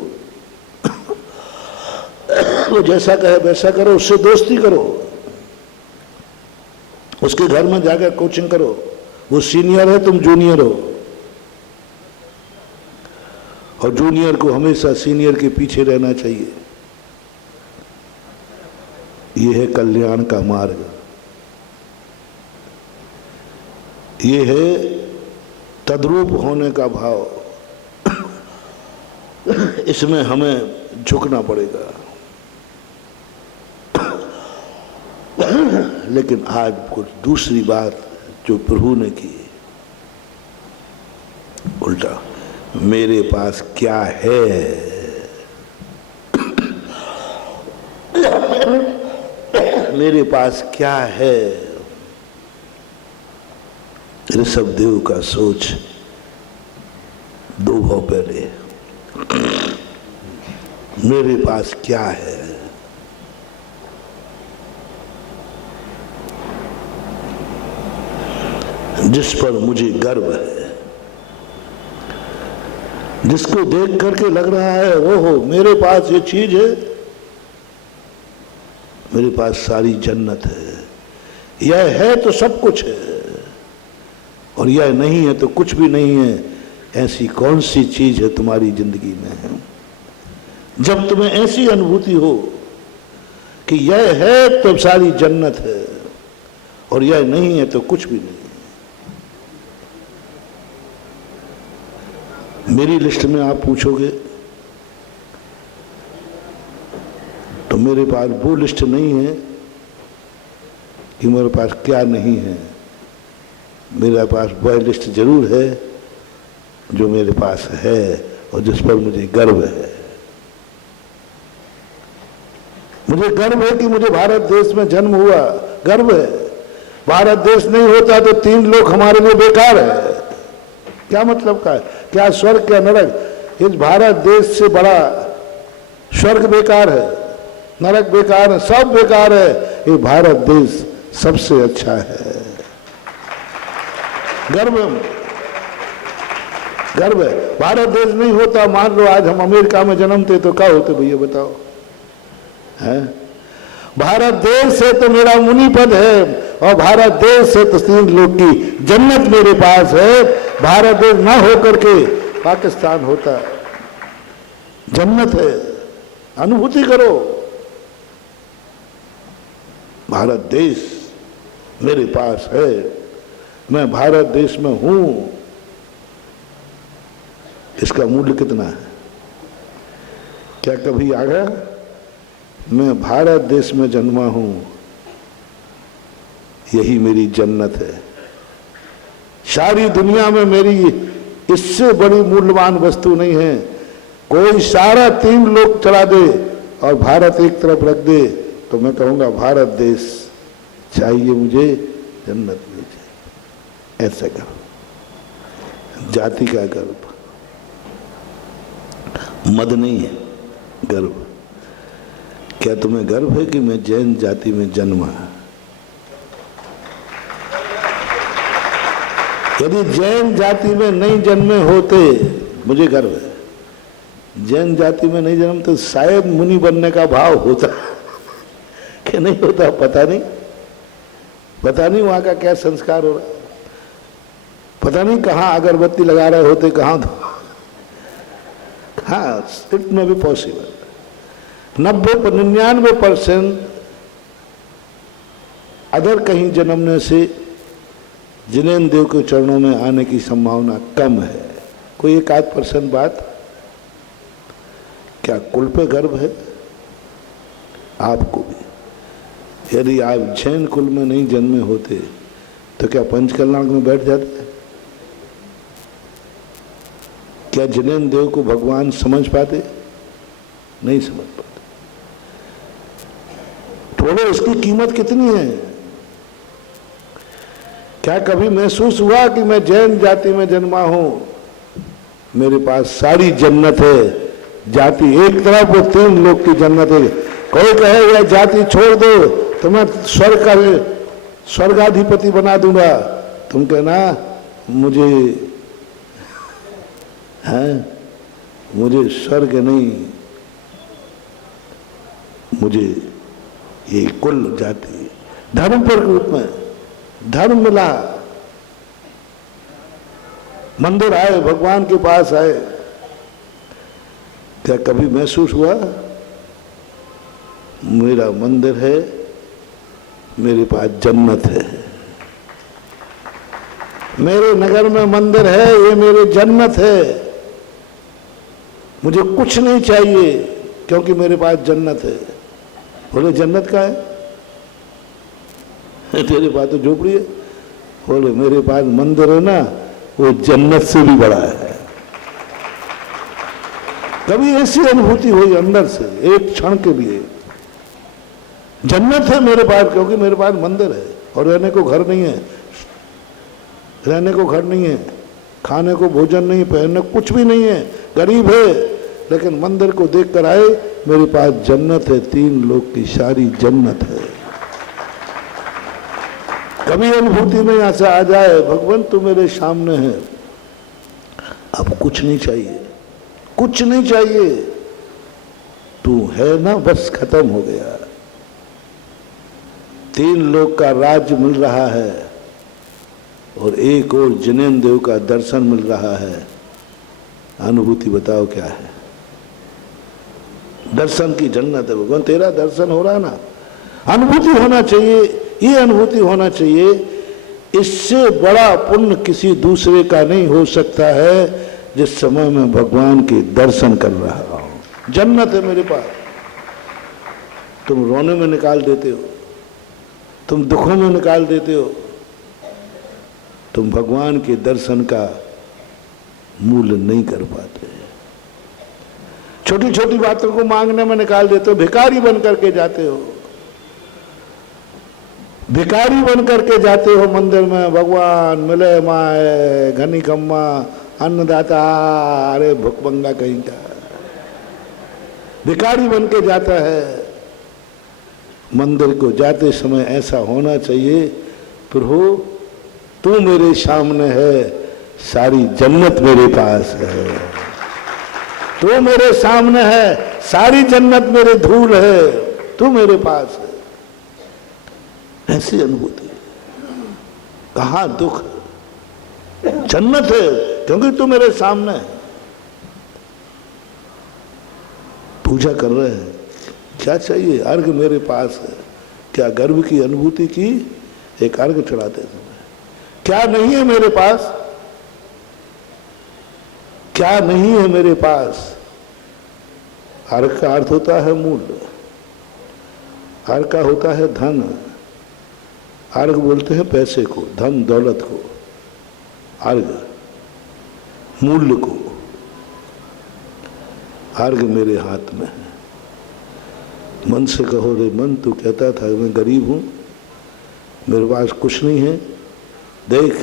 वो जैसा कहे वैसा करो, उससे दोस्ती करो, उसके घर में जाकर कोचिंग करो। वो सीनियर है, तुम जूनियर हो, और जूनियर को हमेशा सीनियर के पीछे रहना चाहिए। ये है कल्याण का मार्ग, ये है तद्रूप होने का भाव। इसमें हमें झुकना पड़ेगा। लेकिन आज कुछ दूसरी बात जो प्रभु ने की, उल्टा मेरे पास क्या है, मेरे पास क्या है। ऋषभदेव का सोच दो भाव पहले, मेरे पास क्या है। जिस पर मुझे गर्व है, जिसको देख करके लग रहा है ओहो मेरे पास ये चीज है, मेरे पास सारी जन्नत है। यह है तो सब कुछ है, और यह नहीं है तो कुछ भी नहीं है। ऐसी कौन सी चीज है तुम्हारी जिंदगी में जब तुम्हें ऐसी अनुभूति हो कि यह है तो सारी जन्नत है, और यह नहीं है तो कुछ भी नहीं। मेरी लिस्ट में आप पूछोगे तो मेरे पास वो लिस्ट नहीं है कि मेरे पास क्या नहीं है। मेरे पास वह लिस्ट जरूर है जो मेरे पास है और जिस पर मुझे गर्व है। मुझे गर्व है कि मुझे भारत देश में जन्म हुआ, गर्व है। भारत देश नहीं होता तो 3 लोक हमारे लिए बेकार है। क्या मतलब का है? क्या स्वर्ग क्या नरक? इस भारत देश से बड़ा स्वर्ग बेकार है, नरक बेकार है, सब बेकार है। ये भारत देश सबसे अच्छा है। गर्व गर्व है। भारत देश नहीं होता, मान लो आज हम अमेरिका में जन्मते तो क्या होते भैया बताओ? है भारत देश से तो मेरा मुनि पद है, और भारत देश से तो 3 लोग की जन्नत मेरे पास है। भारत देश ना होकर के पाकिस्तान होता, जन्नत है। अनुभूति करो, भारत देश मेरे पास है, मैं भारत देश में हूं। इसका मूल्य कितना है? क्या कभी आ गया मैं भारत देश में जन्मा हूं, यही मेरी जन्नत है। सारी दुनिया में मेरी इससे बड़ी मूल्यवान वस्तु नहीं है। कोई सारा 3 लोग चला दे और भारत एक तरफ रख दे तो मैं कहूंगा भारत देश चाहिए मुझे, जन्नत मिल जाए। ऐसा करो। जाति का गर्व, मद नहीं है, गर्व। क्या तुम्हें गर्व है कि मैं जैन जाति में जन्मा? यदि जैन जाति में नहीं जन्मे होते, मुझे गर्व है। जैन जाति में नहीं जन्म तो शायद मुनि बनने का भाव होता कि नहीं होता, पता नहीं। पता नहीं वहां का क्या संस्कार हो रहा, पता नहीं कहाँ अगरबत्ती लगा रहे होते, कहाँ हाँ, इट में भी पॉसिबल। 99% अदर कहीं जन्मने से जिनेन्द्र देव के चरणों में आने की संभावना कम है। कोई 1-8% बात। क्या कुल पे गर्व है? आपको भी। यदि आप जैन कुल में नहीं जन्मे होते तो क्या पंचकल्याण में बैठ जाते? क्या जिनेन्द्र देव को भगवान समझ पाते? नहीं समझ पाते। थोड़े उसकी कीमत कितनी है? क्या कभी महसूस हुआ कि मैं जैन जाति में जन्मा हूं, मेरे पास सारी जन्नत है? जाति एक तरफ और 3 लोक की जन्नत है। कोई कहे यह जाति छोड़ दो तो मैं स्वर्गाधिपति बना दूंगा, तुम कहना मुझे स्वर्ग नहीं, मुझे ये कुल जाति धर्म पर रूप में धर्म मिला। मंदिर आए, भगवान के पास आए, क्या कभी महसूस हुआ मेरा मंदिर है, मेरे पास जन्नत है? मेरे नगर में मंदिर है, ये मेरी जन्नत है, मुझे कुछ नहीं चाहिए क्योंकि मेरे पास जन्नत है। बोले जन्नत का है? तेरे पास तो झोपड़ी है। बोले मेरे पास मंदिर है ना, वो जन्नत से भी बड़ा है। कभी ऐसी अनुभूति हुई अंदर से एक क्षण के लिए, जन्नत है मेरे पास क्योंकि मेरे पास मंदिर है और रहने को घर नहीं है, रहने को घर नहीं है, खाने को भोजन नहीं, पहनने कुछ भी नहीं है, गरीब है, लेकिन मंदिर को देखकर आए, मेरे पास जन्नत है, 3 लोक की सारी जन्नत है। कभी अनुभूति में यहां से आ जाए, भगवान तू मेरे सामने है, अब कुछ नहीं चाहिए, कुछ नहीं चाहिए, तू है ना, बस खत्म हो गया। 3 लोक का राज्य मिल रहा है और एक और जिनेन्द्र देव का दर्शन मिल रहा है। अनुभूति बताओ क्या है? दर्शन की जन्नत है भगवान, तेरा दर्शन हो रहा ना, अनुभूति होना चाहिए, ये अनुभूति होना चाहिए। इससे बड़ा पुण्य किसी दूसरे का नहीं हो सकता है जिस समय मैं भगवान के दर्शन कर रहा हूं। जन्नत है मेरे पास। तुम रोने में निकाल देते हो, तुम दुखों में निकाल देते हो, तुम भगवान के दर्शन का मूल्य नहीं कर पाते। छोटी छोटी बातों को मांगने में निकाल देते हो, भिखारी बन करके जाते हो, भिखारी बन करके जाते हो मंदिर में, भगवान मिले माए घनी खम्मा अन्नदाता, अरे भुखमंगा कहीं का भिखारी बन के जाता है। मंदिर को जाते समय ऐसा होना चाहिए, प्रभु तू मेरे सामने है, सारी जन्नत मेरे पास है, तू मेरे सामने है, सारी जन्नत मेरे धूल है, तू मेरे पास है। ऐसी अनुभूति, कहाँ दुख, जन्नत है क्योंकि तू मेरे सामने है। पूजा कर रहे हैं, क्या चाहिए? अर्घ मेरे पास है। क्या गर्व की अनुभूति की? एक अर्घ चढ़ाते समय क्या नहीं है मेरे पास, क्या नहीं है मेरे पास? अर्घ का अर्थ होता है मूल्य, अर्घ का होता है धन। अर्घ बोलते हैं पैसे को, धन दौलत को, अर्घ मूल्य को। अर्घ मेरे हाथ में है। मन से कहो रे मन, तू कहता था मैं गरीब हूं, मेरे पास कुछ नहीं है, देख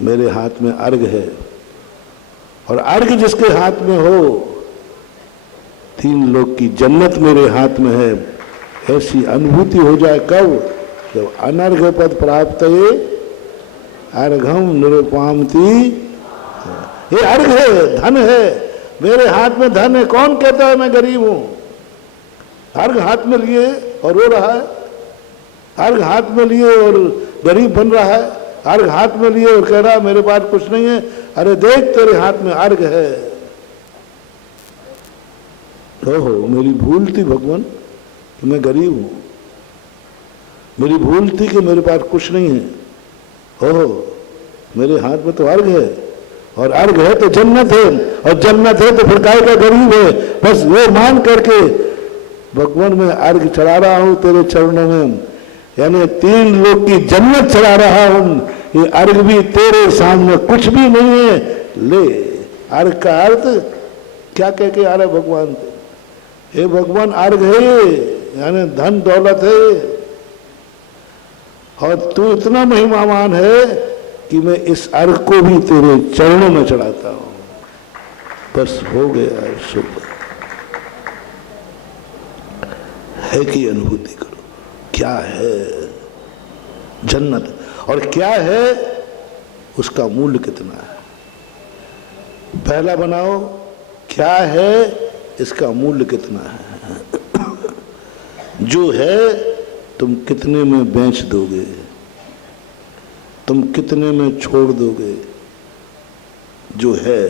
मेरे हाथ में अर्घ है। और अर्घ जिसके हाथ में हो, 3 लोक की जन्नत मेरे हाथ में है, ऐसी अनुभूति हो जाए। कब? जब अनर्घ पद प्राप्त है, अर्घम निरुपामति। ये अर्घ है, धन है, मेरे हाथ में धन है। कौन कहता है मैं गरीब हूं? अर्घ हाथ में लिए और रो रहा है, अर्घ हाथ में लिए और गरीब बन रहा है, अर्घ हाथ में लिए और कह रहा है मेरे पास कुछ नहीं है। अरे देख तेरे हाथ में अर्घ है। ओहो, मेरी भूल थी भगवान कि मैं गरीब हूं, मेरी भूल थी कि मेरे पास कुछ नहीं है। ओहो, मेरे हाथ में तो अर्घ है, और अर्घ है तो जन्नत है, और जन्नत है तो फिर काय का गरीब है। बस वो मान करके भगवान मैं अर्घ चढ़ा रहा हूं तेरे चरणों में, यानी 3 लोक की जन्नत चढ़ा रहा हूं, ये अर्घ भी तेरे सामने कुछ भी नहीं है, ले। अर्घ का अर्थ क्या कह के आ रहा है भगवान, हे भगवान अर्घ है ये, यानी धन दौलत है, और तू इतना महिमावान है कि मैं इस अर्घ को भी तेरे चरणों में चढ़ाता हूं। बस हो गया, शुभ है कि अनुभूति करो क्या है जन्नत, और क्या है उसका मूल्य कितना है। पहला बनाओ क्या है इसका मूल्य कितना है। जो है तुम कितने में बेच दोगे, तुम कितने में छोड़ दोगे। जो है,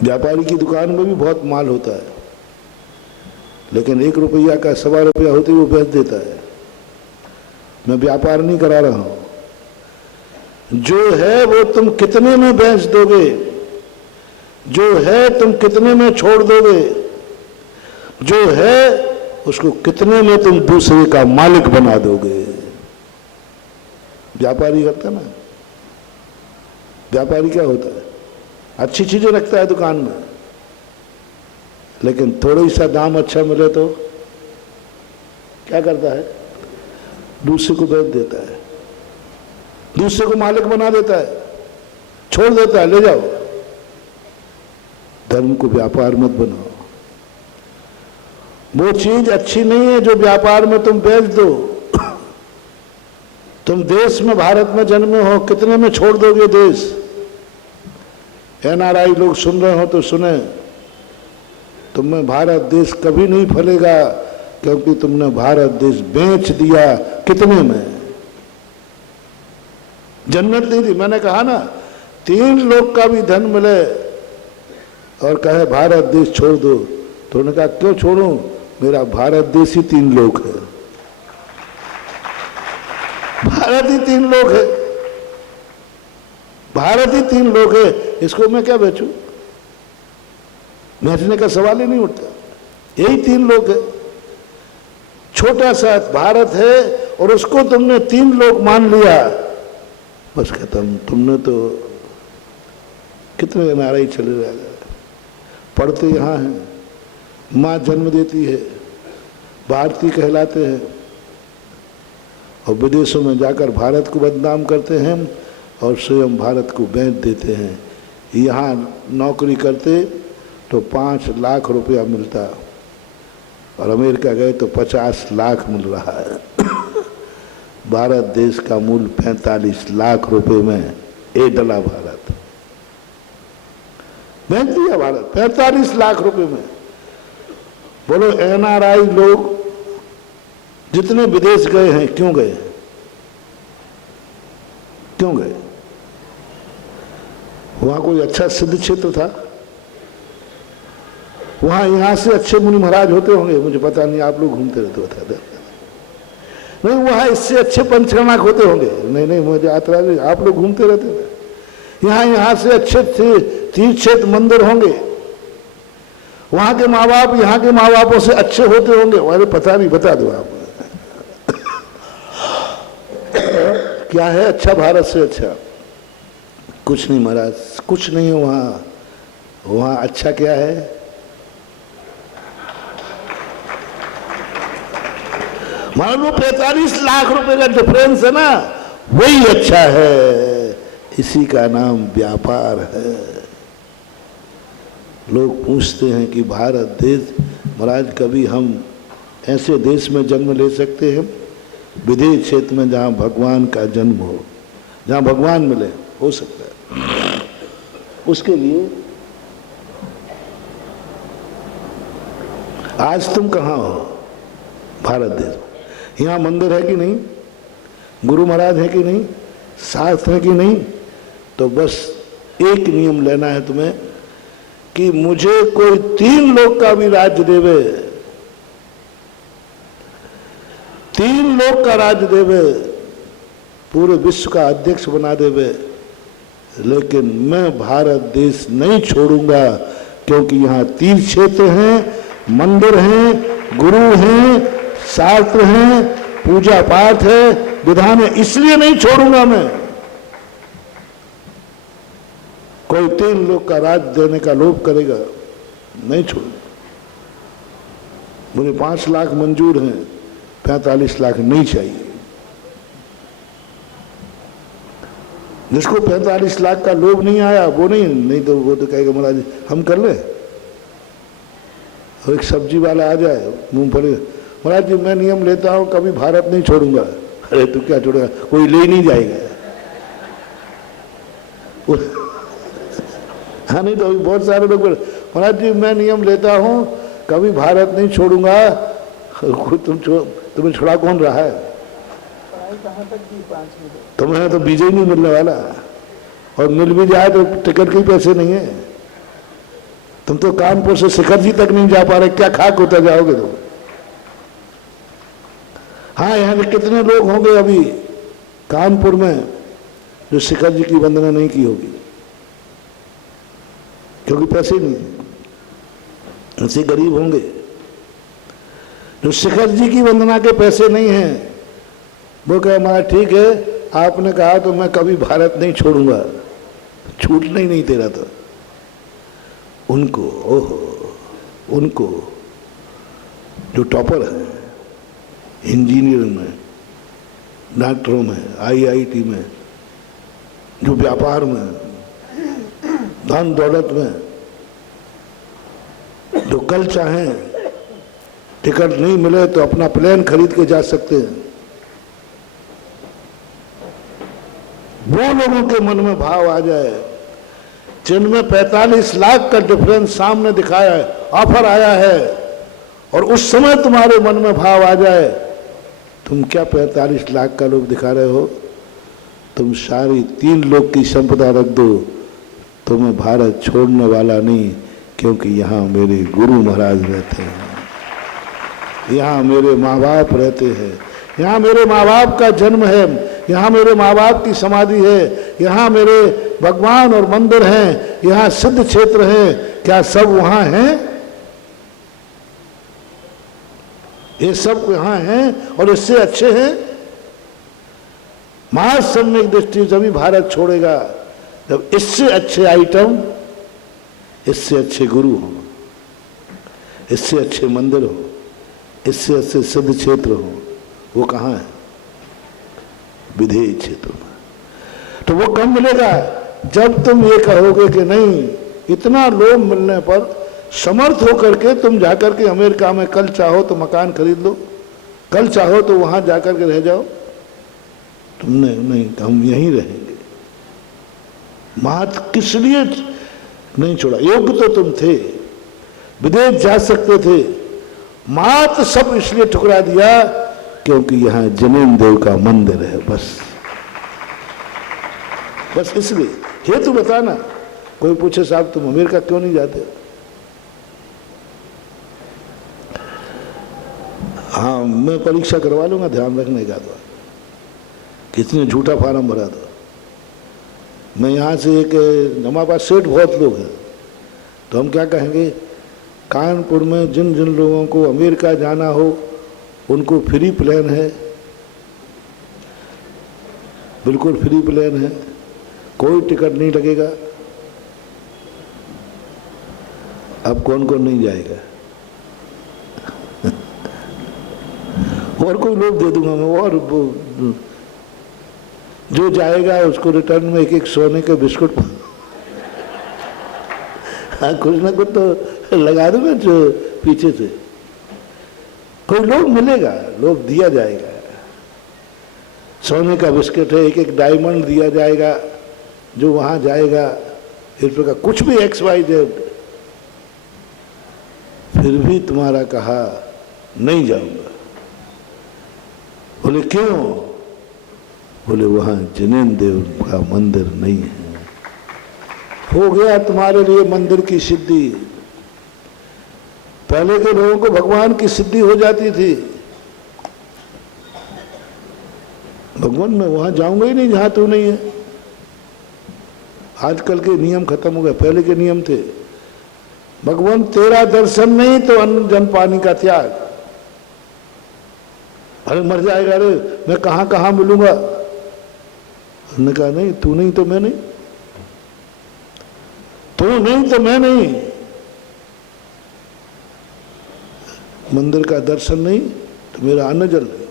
व्यापारी की दुकान में भी बहुत माल होता है, लेकिन 1 रुपया का 1.25 रुपया होते ही वो बेच देता है। मैं व्यापार नहीं करा रहा हूं। जो है वो तुम कितने में बेच दोगे, जो है तुम कितने में छोड़ दोगे, जो है उसको कितने में तुम दूसरे का मालिक बना दोगे। व्यापारी करता है ना, व्यापारी क्या होता है, अच्छी चीजें रखता है दुकान में, लेकिन थोड़ा सा दाम अच्छा मिले तो क्या करता है, दूसरे को बेच देता है, दूसरे को मालिक बना देता है, छोड़ देता है, ले जाओ। धर्म को व्यापार मत बनाओ। वो चीज अच्छी नहीं है जो व्यापार में तुम बेच दो। तुम देश में, भारत में जन्मे हो, कितने में छोड़ दोगे देश। NRI लोग सुन रहे हो तो सुने, तुम्हें भारत देश कभी नहीं फलेगा, क्योंकि तुमने भारत देश बेच दिया। कितने में? जन्नत नहीं थी। मैंने कहा ना, 3 लोग का भी धन मिले और कहे भारत देश छोड़ दो, तो उन्होंने कहा क्यों छोड़ूं, मेरा भारत देश ही 3 लोग है, भारत ही 3 लोग है, भारत ही 3 लोग है, इसको मैं क्या बेचूं। बेचने का सवाल ही नहीं उठता, यही 3 लोग है। छोटा सा भारत है और उसको तुमने 3 लोग मान लिया, बस खत्म। तुमने तो कितने NRI चले जाएगा, पढ़ते यहाँ हैं, माँ जन्म देती है, भारतीय कहलाते हैं, और विदेशों में जाकर भारत को बदनाम करते हैं और स्वयं भारत को बेच देते हैं। यहाँ नौकरी करते तो 5 लाख रुपया मिलता, और अमेरिका गए तो 50 लाख मिल रहा है। भारत देश का मूल्य 45 लाख रुपए में ए डला भारत, बेच दिया भारत 45 लाख रुपए में। बोलो NRI लोग जितने विदेश गए हैं, क्यों गए, क्यों गए? वहां कोई अच्छा सिद्ध क्षेत्र था, वहां यहां से अच्छे मुनि महाराज होते होंगे, मुझे पता नहीं, आप लोग घूमते रहते होते नहीं, वहां इससे अच्छे पंचकर्माक होते होंगे, नहीं मुझे यात्रा नहीं, आप लोग घूमते रहते थे। यहां से अच्छे तीर्थ क्षेत्र मंदिर होंगे, वहां के माँ बाप यहाँ के माँ बापों से अच्छे होते होंगे। अरे पता नहीं, बता दो आप क्या है अच्छा भारत से अच्छा? कुछ नहीं महाराज, कुछ नहीं है वहां अच्छा क्या है? मान लो 45 लाख रुपए का डिफरेंस है ना, वही अच्छा है। इसी का नाम व्यापार है। लोग पूछते हैं कि भारत देश, महाराज कभी हम ऐसे देश में जन्म ले सकते हैं, विदेश क्षेत्र में जहाँ भगवान का जन्म हो, जहाँ भगवान मिले, हो सकता है। उसके लिए आज तुम कहाँ हो? भारत देश। यहाँ मंदिर है कि नहीं, गुरु महाराज है कि नहीं, शास्त्र है कि नहीं? तो बस एक नियम लेना है तुम्हें कि मुझे कोई 3 लोक का भी राज्य देवे, 3 लोक का राज्य देवे, पूरे विश्व का अध्यक्ष बना देवे, लेकिन मैं भारत देश नहीं छोड़ूंगा, क्योंकि यहाँ तीर्थ क्षेत्र हैं, मंदिर हैं, गुरु हैं, शास्त्र हैं, पूजा पाठ है, विधान है, इसलिए नहीं छोड़ूंगा मैं। कोई 3 लोग का राज देने का लोभ करेगा, नहीं छोड़। मुझे 5 लाख मंजूर हैं, 45 लाख नहीं चाहिए। जिसको 45 लाख का लोभ नहीं आया वो नहीं तो वो तो कहेगा महाराज हम कर ले। और एक सब्जी वाला आ जाए मूंगफली, महाराज जी मैं नियम लेता हूं कभी भारत नहीं छोड़ूंगा। अरे तू क्या छोड़ेगा, कोई ले नहीं जाएगा। हाँ नहीं तो अभी बहुत सारे लोग महाराज जी मैं नियम लेता हूं कभी भारत नहीं छोड़ूंगा। तुम्हें छोड़ा कौन रहा है? तुम्हें तो बीजे नहीं मिलने वाला, और मिल भी जाए तो टिकट के पैसे नहीं है। तुम तो कानपुर से शिखर जी तक नहीं जा पा रहे, क्या खाक होता जाओगे तुम? हाँ यहाँ के कितने लोग होंगे अभी कानपुर में जो शिखर जी की वंदना नहीं की होगी, क्योंकि पैसे नहीं, ऐसे गरीब होंगे। जो शिखर जी की वंदना के पैसे नहीं हैं वो कहे हमारा ठीक है, आपने कहा तो मैं कभी भारत नहीं छोड़ूंगा, छूटना ही नहीं तेरा। तो उनको ओहो, उनको जो टॉपर हैं इंजीनियर में, डॉक्टरों में, IIT में, जो व्यापार में, धन दौलत में, जो कल चाहें टिकट नहीं मिले तो अपना प्लेन खरीद के जा सकते हैं, वो लोगों के मन में भाव आ जाए जिनमें 45 लाख का डिफरेंस सामने दिखाया है, ऑफर आया है, और उस समय तुम्हारे मन में भाव आ जाए तुम क्या 45 लाख का लोभ दिखा रहे हो? तुम सारी 3 लोग की संपदा रख दो, तुम्हें भारत छोड़ने वाला नहीं, क्योंकि यहाँ मेरे गुरु महाराज रहते हैं, यहाँ मेरे माँ बाप रहते हैं, यहाँ मेरे माँ बाप का जन्म है, यहाँ मेरे माँ बाप की समाधि है, यहाँ मेरे भगवान और मंदिर हैं, यहाँ सिद्ध क्षेत्र है। क्या सब वहाँ हैं? ये सब यहाँ हैं और इससे अच्छे हैं। महासम्यक दृष्टि जब भी भारत छोड़ेगा जब इससे अच्छे आइटम, इससे अच्छे गुरु हो, इससे अच्छे मंदिर हो, इससे अच्छे सिद्ध क्षेत्र हो, वो कहाँ है? विधेय क्षेत्र में। तो वो कब मिलेगा? जब तुम ये कहोगे कि नहीं, इतना लोभ मिलने पर समर्थ होकर के तुम जाकर के अमेरिका में कल चाहो तो मकान खरीद लो, कल चाहो तो वहां जाकर के रह जाओ। तुमने नहीं, हम यहीं रहेंगे। महत किस लिए नहीं छोड़ा? योग्य तो तुम थे, विदेश जा सकते थे, मात सब इसलिए ठुकरा दिया क्योंकि यहाँ जनेन देव का मंदिर है। बस इसलिए। हेतु बताना। कोई पूछे साहब तुम अमेरिका क्यों नहीं जाते? हाँ मैं परीक्षा करवा लूंगा, ध्यान रखने का। तो कितने झूठा फार्म भरा था। मैं यहाँ से एक, हमारे पास सेठ बहुत लोग हैं, तो हम क्या कहेंगे, कानपुर में जिन जिन लोगों को अमेरिका जाना हो उनको फ्री प्लेन है, बिल्कुल फ्री प्लेन है, कोई टिकट नहीं लगेगा। अब कौन कौन नहीं जाएगा? और कोई लोग दे दूंगा मैं, और जो जाएगा उसको रिटर्न में एक सोने के बिस्कुट हाँ कुछ ना कुछ तो लगा दूंगा जो पीछे से। कोई लोग मिलेगा, लोग दिया जाएगा। सोने का बिस्किट है, एक डायमंड दिया जाएगा जो वहां जाएगा। इस प्रकार कुछ भी XYZ। फिर भी तुम्हारा कहा नहीं जाऊंगा। बोले क्यों? बोले वहां जनेन देव का मंदिर नहीं है। हो गया तुम्हारे लिए मंदिर की सिद्धि। पहले के लोगों को भगवान की सिद्धि हो जाती थी। भगवान मैं वहां जाऊंगा ही नहीं जहां तू नहीं है। आजकल के नियम खत्म हो गए, पहले के नियम थे। भगवान तेरा दर्शन नहीं तो अन्न जन पानी का त्याग। अरे मर जाएगा, अरे मैं कहां कहां मिलूंगा। उन्होंने कहा नहीं, तू नहीं तो मैं नहीं, तू नहीं तो मैं नहीं। मंदिर का दर्शन नहीं तो मेरा अन्न जल नहीं।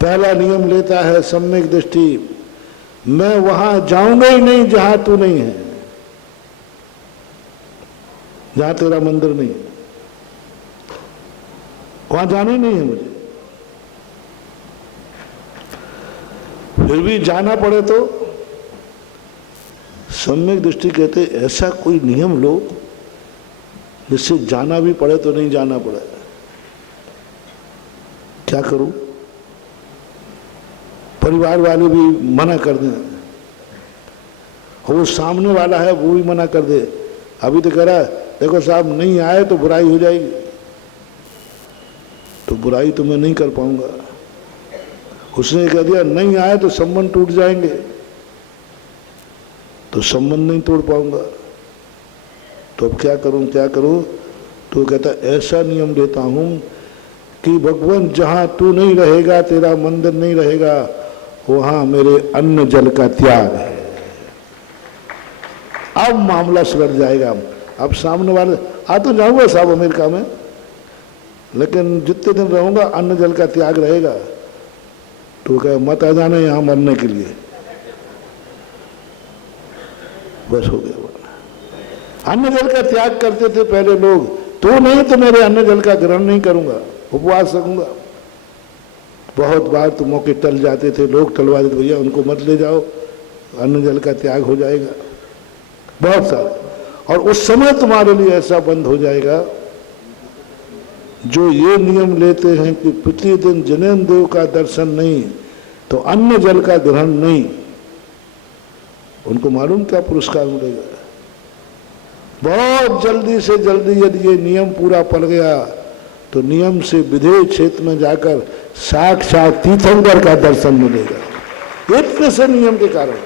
पहला नियम लेता है सम्यक दृष्टि, मैं वहां जाऊंगा ही नहीं जहां तू नहीं है, जहां तेरा मंदिर नहीं है, वहां जाना ही नहीं है मुझे। फिर भी जाना पड़े तो सम्यक दृष्टि कहते ऐसा कोई नियम लो जिससे जाना भी पड़े तो नहीं जाना पड़े। क्या करूं, परिवार वाले भी मना कर दें, और वो सामने वाला है वो भी मना कर दे। अभी तो कह रहा है देखो साहब नहीं आए तो बुराई हो जाएगी, तो बुराई तो मैं नहीं कर पाऊंगा। उसने कह दिया नहीं आए तो संबंध टूट जाएंगे, तो संबंध नहीं तोड़ पाऊंगा, तो अब क्या करूं क्या करूं। तो कहता ऐसा नियम लेता हूं कि भगवान जहां तू नहीं रहेगा, तेरा मंदिर नहीं रहेगा, वहां मेरे अन्न जल का त्याग है। अब मामला सुलझ जाएगा। अब सामने वाले आ तो जाऊंगा साहब अमेरिका में, लेकिन जितने दिन रहूंगा अन्न जल का त्याग रहेगा। तो कहे मत आ जाना यहां मरने के लिए, बस हो गया। अन्न जल का त्याग करते थे पहले लोग, तो नहीं तो मेरे अन्न जल का ग्रहण नहीं करूंगा, उपवास रखूंगा। बहुत बार तो मौके टल जाते थे, लोग टलवा देते, भैया उनको मत ले जाओ, अन्न जल का त्याग हो जाएगा, बहुत सारे। और उस समय तुम्हारे लिए ऐसा बंद हो जाएगा। जो ये नियम लेते हैं कि प्रतिदिन जनेन देव का दर्शन नहीं तो अन्न जल का ग्रहण नहीं, उनको मालूम क्या पुरस्कार मिलेगा। बहुत जल्दी से जल्दी यदि ये नियम पूरा पड़ गया तो नियम से विधेय क्षेत्र में जाकर साक्षात तीर्थंकर का दर्शन मिलेगा। इतने से नियम के कारण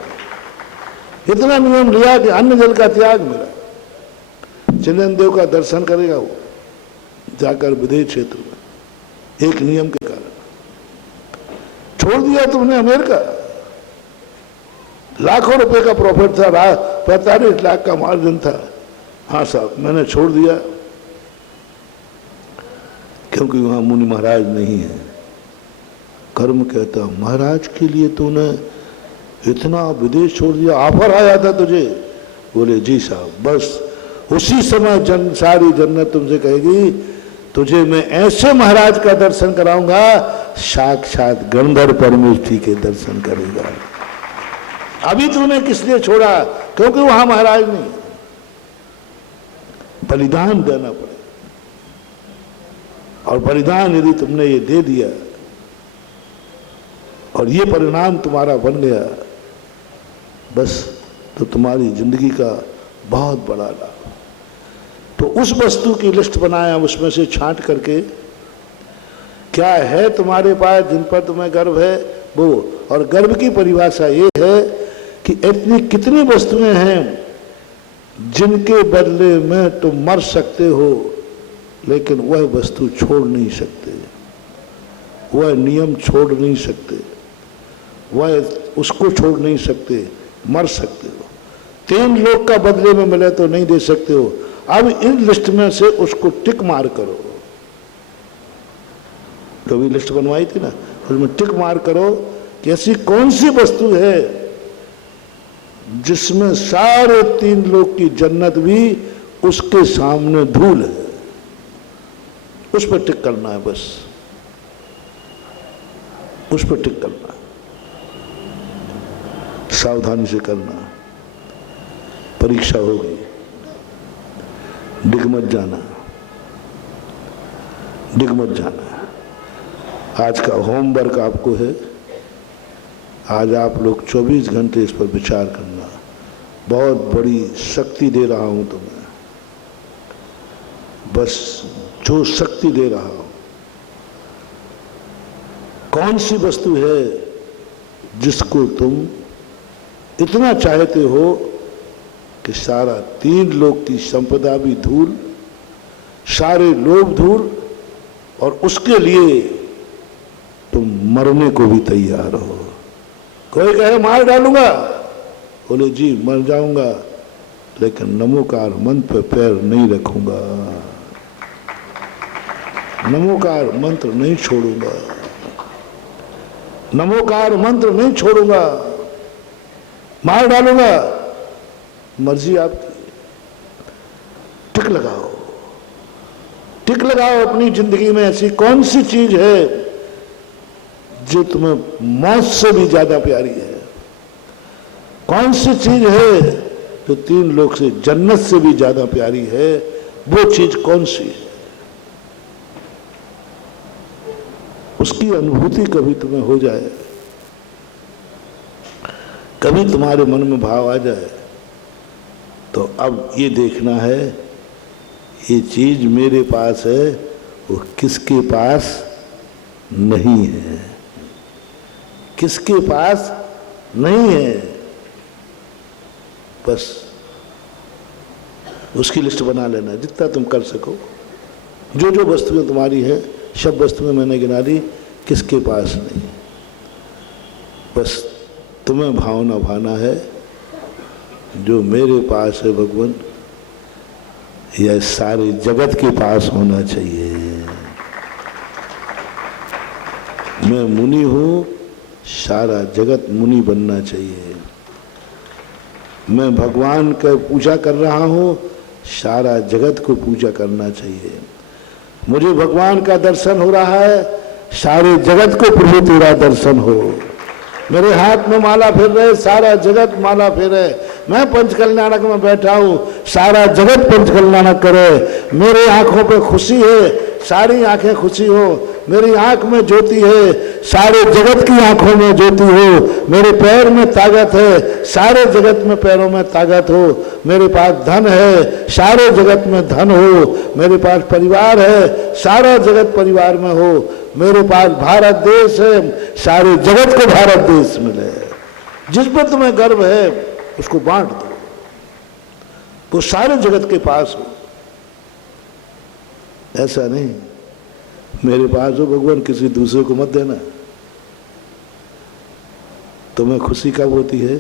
इतना नियम लिया कि अन्न जल का त्याग मिला। जनेन देव का दर्शन करेगा वो जाकर विधेय क्षेत्र में, एक नियम के कारण। छोड़ दिया तुमने अमेरिका, लाखों रुपए का प्रॉफिट था, 45 लाख का मार्जिन था। हाँ साहब मैंने छोड़ दिया, क्योंकि वहां मुनि महाराज नहीं है। कर्म कहता महाराज के लिए तूने इतना विदेश छोड़ दिया, ऑफर आया था तुझे? बोले जी साहब। बस उसी समय सारी जन्नत तुमसे कहेगी तुझे मैं ऐसे महाराज का दर्शन कराऊंगा, साक्षात गंधर्व परमेष्ठी के दर्शन करेगा। अभी तूने किस लिए छोड़ा? क्योंकि वहां महाराज नहीं। बलिदान देना पड़े, और बलिदान यदि तुमने ये दे दिया और ये परिणाम तुम्हारा बन गया, बस तो तुम्हारी जिंदगी का बहुत बड़ा लाभ। तो उस वस्तु की लिस्ट बनाया, उसमें से छांट करके क्या है तुम्हारे पास जिन पर तुम्हें गर्व है वो। और गर्व की परिभाषा ये है कि इतनी कितनी वस्तुएं हैं जिनके बदले में तुम मर सकते हो, लेकिन वह वस्तु छोड़ नहीं सकते, वह नियम छोड़ नहीं सकते, वह उसको छोड़ नहीं सकते, मर सकते हो। 3 लोग का बदले में मिले तो नहीं दे सकते हो। अब इन लिस्ट में से उसको टिक मार करो। कभी लिस्ट बनवाई थी ना, उसमें टिक मार करो कि ऐसी कौन सी वस्तु है जिसमें सारे 3 लोग की जन्नत भी उसके सामने धूल है। उस पर टिक करना है, बस उस पर टिक करना है। सावधानी से करना, परीक्षा होगी, डिग मत जाना, डिग मत जाना। आज का होमवर्क आपको है, आज आप लोग 24 घंटे इस पर विचार करना। बहुत बड़ी शक्ति दे रहा हूं तुम्हें, बस जो शक्ति दे रहा हूं, कौन सी वस्तु है जिसको तुम इतना चाहते हो कि सारा 3 लोक की संपदा भी धूल, सारे लोभ धूल, और उसके लिए तुम मरने को भी तैयार हो। कोई कहे मार डालूंगा, बोले जी मर जाऊंगा, लेकिन नमोकार मंत्र पे पैर नहीं रखूंगा, नमोकार मंत्र नहीं छोड़ूंगा, नमोकार मंत्र नहीं छोड़ूंगा, मार डालूंगा, मर्जी आपकी। टिक लगाओ, टिक लगाओ अपनी जिंदगी में। ऐसी कौन सी चीज है जो तुम्हें मौत से भी ज्यादा प्यारी है? कौन सी चीज है जो 3 लोक से, जन्नत से भी ज्यादा प्यारी है? वो चीज कौन सी है? उसकी अनुभूति कभी तुम्हें हो जाए, कभी तुम्हारे मन में भाव आ जाए, तो अब ये देखना है ये चीज मेरे पास है, वो किसके पास नहीं है, किसके पास नहीं है। बस उसकी लिस्ट बना लेना जितना तुम कर सको। जो जो वस्तुएं तुम्हारी है, सब वस्तुएं मैंने गिना दी, किसके पास नहीं। बस तुम्हें भावना भाना है जो मेरे पास है भगवान, यह सारे जगत के पास होना चाहिए। मैं मुनि हूं, सारा जगत मुनि बनना चाहिए। मैं भगवान का पूजा कर रहा हूं, सारा जगत को पूजा करना चाहिए। मुझे भगवान का दर्शन हो रहा है, सारे जगत को प्रभु तेरा दर्शन हो। मेरे हाथ में माला फिर रहे, सारा जगत माला फेरे। मैं पंचकल्याणक में बैठा हूँ, सारा जगत पंचकल्याणक करे। मेरे आंखों पे खुशी है, सारी आंखें खुशी हो। मेरी आंख में ज्योति है, सारे जगत की आंखों में ज्योति हो। मेरे पैर में ताकत है, सारे जगत में पैरों में ताकत हो। मेरे पास धन है, सारे जगत में धन हो। मेरे पास परिवार है, सारा जगत परिवार में हो। मेरे पास भारत देश है, सारे जगत को भारत देश मिले। जिस पर तुम्हें गर्व है उसको बांट दो, वो सारे जगत के पास हो। ऐसा नहीं मेरे पास हो भगवान, किसी दूसरे को मत देना। तुम्हें खुशी कब होती है?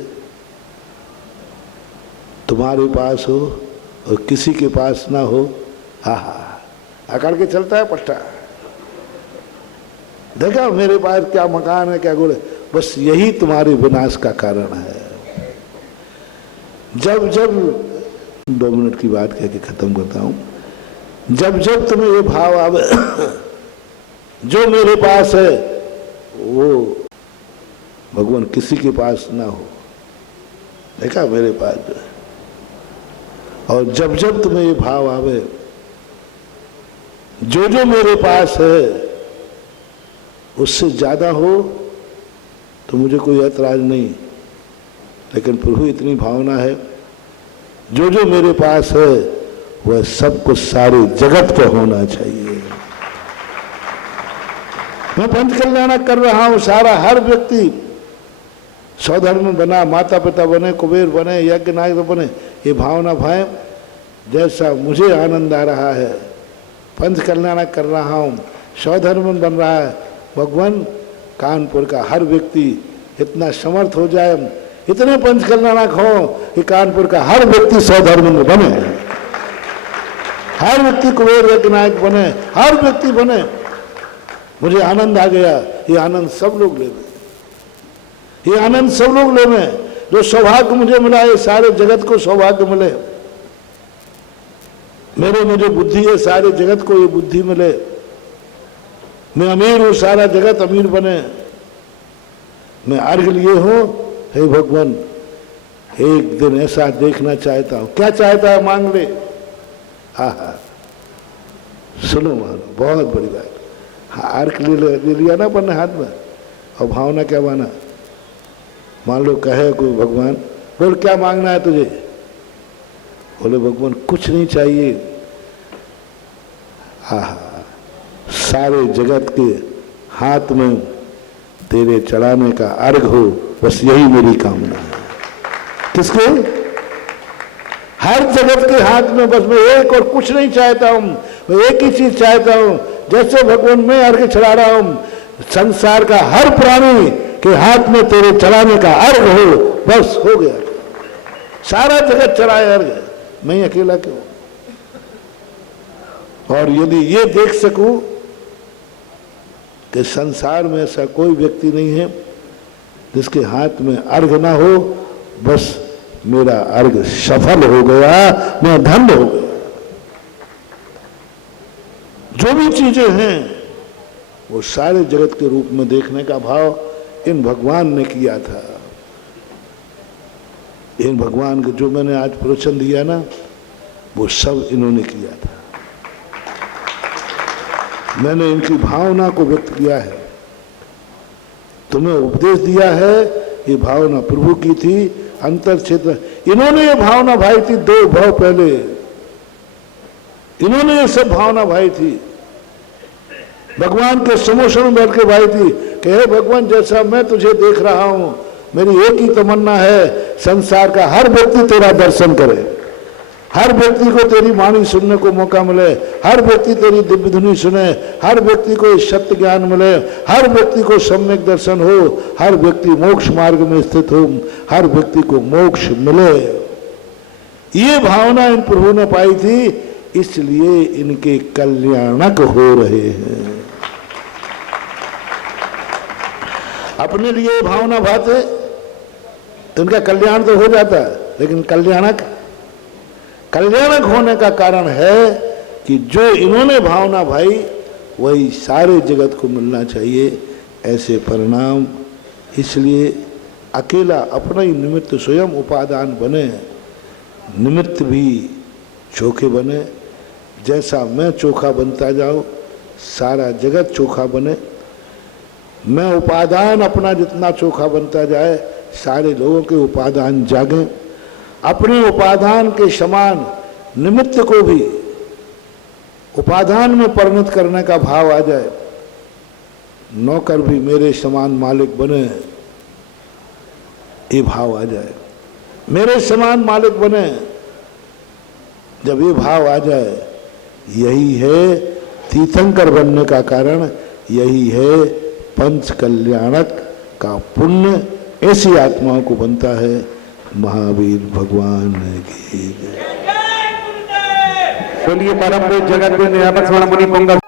तुम्हारे पास हो और किसी के पास ना हो। हा अकड़ के चलता है पट्टा। देखा मेरे पास क्या मकान है, क्या गुड़ है। बस यही तुम्हारे विनाश का कारण है। जब जब 2 मिनट की बात कह के खत्म करता हूं। जब जब तुम्हें ये भाव आवे जो मेरे पास है वो भगवान किसी के पास ना हो। देखा मेरे पास जो है। और जब जब तुम्हें ये भाव आवे जो जो मेरे पास है उससे ज्यादा हो तो मुझे कोई ऐतराज नहीं। लेकिन प्रभु इतनी भावना है जो जो मेरे पास है वह सबको सारे जगत को होना चाहिए। मैं पंचकल्याण कर रहा हूं। सारा हर व्यक्ति स्वधर्म बना, माता पिता बने, कुबेर बने, यज्ञ नायक बने। ये भावना भाई जैसा मुझे आनंद आ रहा है, पंचकल्याण कर रहा हूं, स्वधर्म बन रहा है। भगवान कानपुर का हर व्यक्ति इतना समर्थ हो जाए, इतने पंचकल्याणक हो कि कानपुर का हर व्यक्ति स्वधर्म में बने, हर व्यक्ति कुबेर यज्ञ नायक बने, हर व्यक्ति बने। मुझे आनंद आ गया। ये आनंद सब लोग ले, ये आनंद सब लोग ले में। जो सौभाग्य मुझे मिला है सारे जगत को सौभाग्य मिले। मेरे में जो बुद्धि है सारे जगत को ये बुद्धि मिले। मैं अमीर हूं, सारा जगत अमीर बने। मैं अर्घ लिए हूं, हे भगवान एक दिन ऐसा देखना चाहता हूं। क्या चाहता है मांग ले। हाँ सुनो मानो, बहुत बड़ी बात। हाँ अर्घ ले लिया ना अपने हाथ में। और भावना क्या माना। मान लो कहे कोई भगवान बोल क्या मांगना है तुझे। बोले भगवान कुछ नहीं चाहिए। हाँ सारे जगत के हाथ में तेरे चढ़ाने का अर्घ हो, बस यही मेरी कामना है। किसके? हर जगत के हाथ में बस मैं एक और कुछ नहीं चाहता हूं, मैं एक ही चीज चाहता हूं, जैसे भगवान मैं अर्घ चढ़ा रहा हूं, संसार का हर प्राणी के हाथ में तेरे चढ़ाने का अर्घ हो, बस हो गया। सारा जगत चढ़ाए अर्घ, मैं अकेला क्यों? और यदि ये देख सकूं कि संसार में ऐसा कोई व्यक्ति नहीं है जिसके हाथ में अर्घ ना हो, बस मेरा अर्घ सफल हो गया, मैं धन्य हो गया। जो भी चीजें हैं वो सारे जगत के रूप में देखने का भाव इन भगवान ने किया था। इन भगवान को जो मैंने आज प्रवचन दिया ना, वो सब इन्होंने किया था। मैंने इनकी भावना को व्यक्त किया है, तुम्हें उपदेश दिया है, ये भावना प्रभु की थी। अंतर क्षेत्र इन्होंने ये भावना भाई थी, 2 भाव पहले इन्होंने ये सब भावना भाई थी। भगवान के समोसन में बैठ के भाई थी कि हे भगवान, जैसा मैं तुझे देख रहा हूं, मेरी एक ही तमन्ना है, संसार का हर व्यक्ति तेरा दर्शन करे, हर व्यक्ति को तेरी वाणी सुनने को मौका मिले, हर व्यक्ति तेरी दिव्य धुनी सुने, हर व्यक्ति को सत्य ज्ञान मिले, हर व्यक्ति को सम्यक दर्शन हो, हर व्यक्ति मोक्ष मार्ग में स्थित हो, हर व्यक्ति को मोक्ष मिले। ये भावना इन प्रभु ने पाई थी, इसलिए इनके कल्याणक हो रहे हैं। अपने लिए भावना भाते तो इनका कल्याण तो हो जाता है, लेकिन कल्याणक होने का कारण है कि जो इन्होंने भावना भाई वही सारे जगत को मिलना चाहिए, ऐसे परिणाम। इसलिए अकेला अपना ही निमित्त स्वयं उपादान बने, निमित्त भी चोखे बने। जैसा मैं चोखा बनता जाऊं, सारा जगत चोखा बने। मैं उपादान अपना जितना चोखा बनता जाए, सारे लोगों के उपादान जागें। अपने उपादान के समान निमित्त को भी उपादान में परिणत करने का भाव आ जाए। नौकर भी मेरे समान मालिक बने, ये भाव आ जाए। मेरे समान मालिक बने, जब ये भाव आ जाए, यही है तीर्थंकर बनने का कारण, यही है पंच कल्याणक का पुण्य। ऐसी आत्माओं को बनता है। महावीर भगवान की बोलिए परम पूज्य जगत गुरु निरापद मुनि पुंगव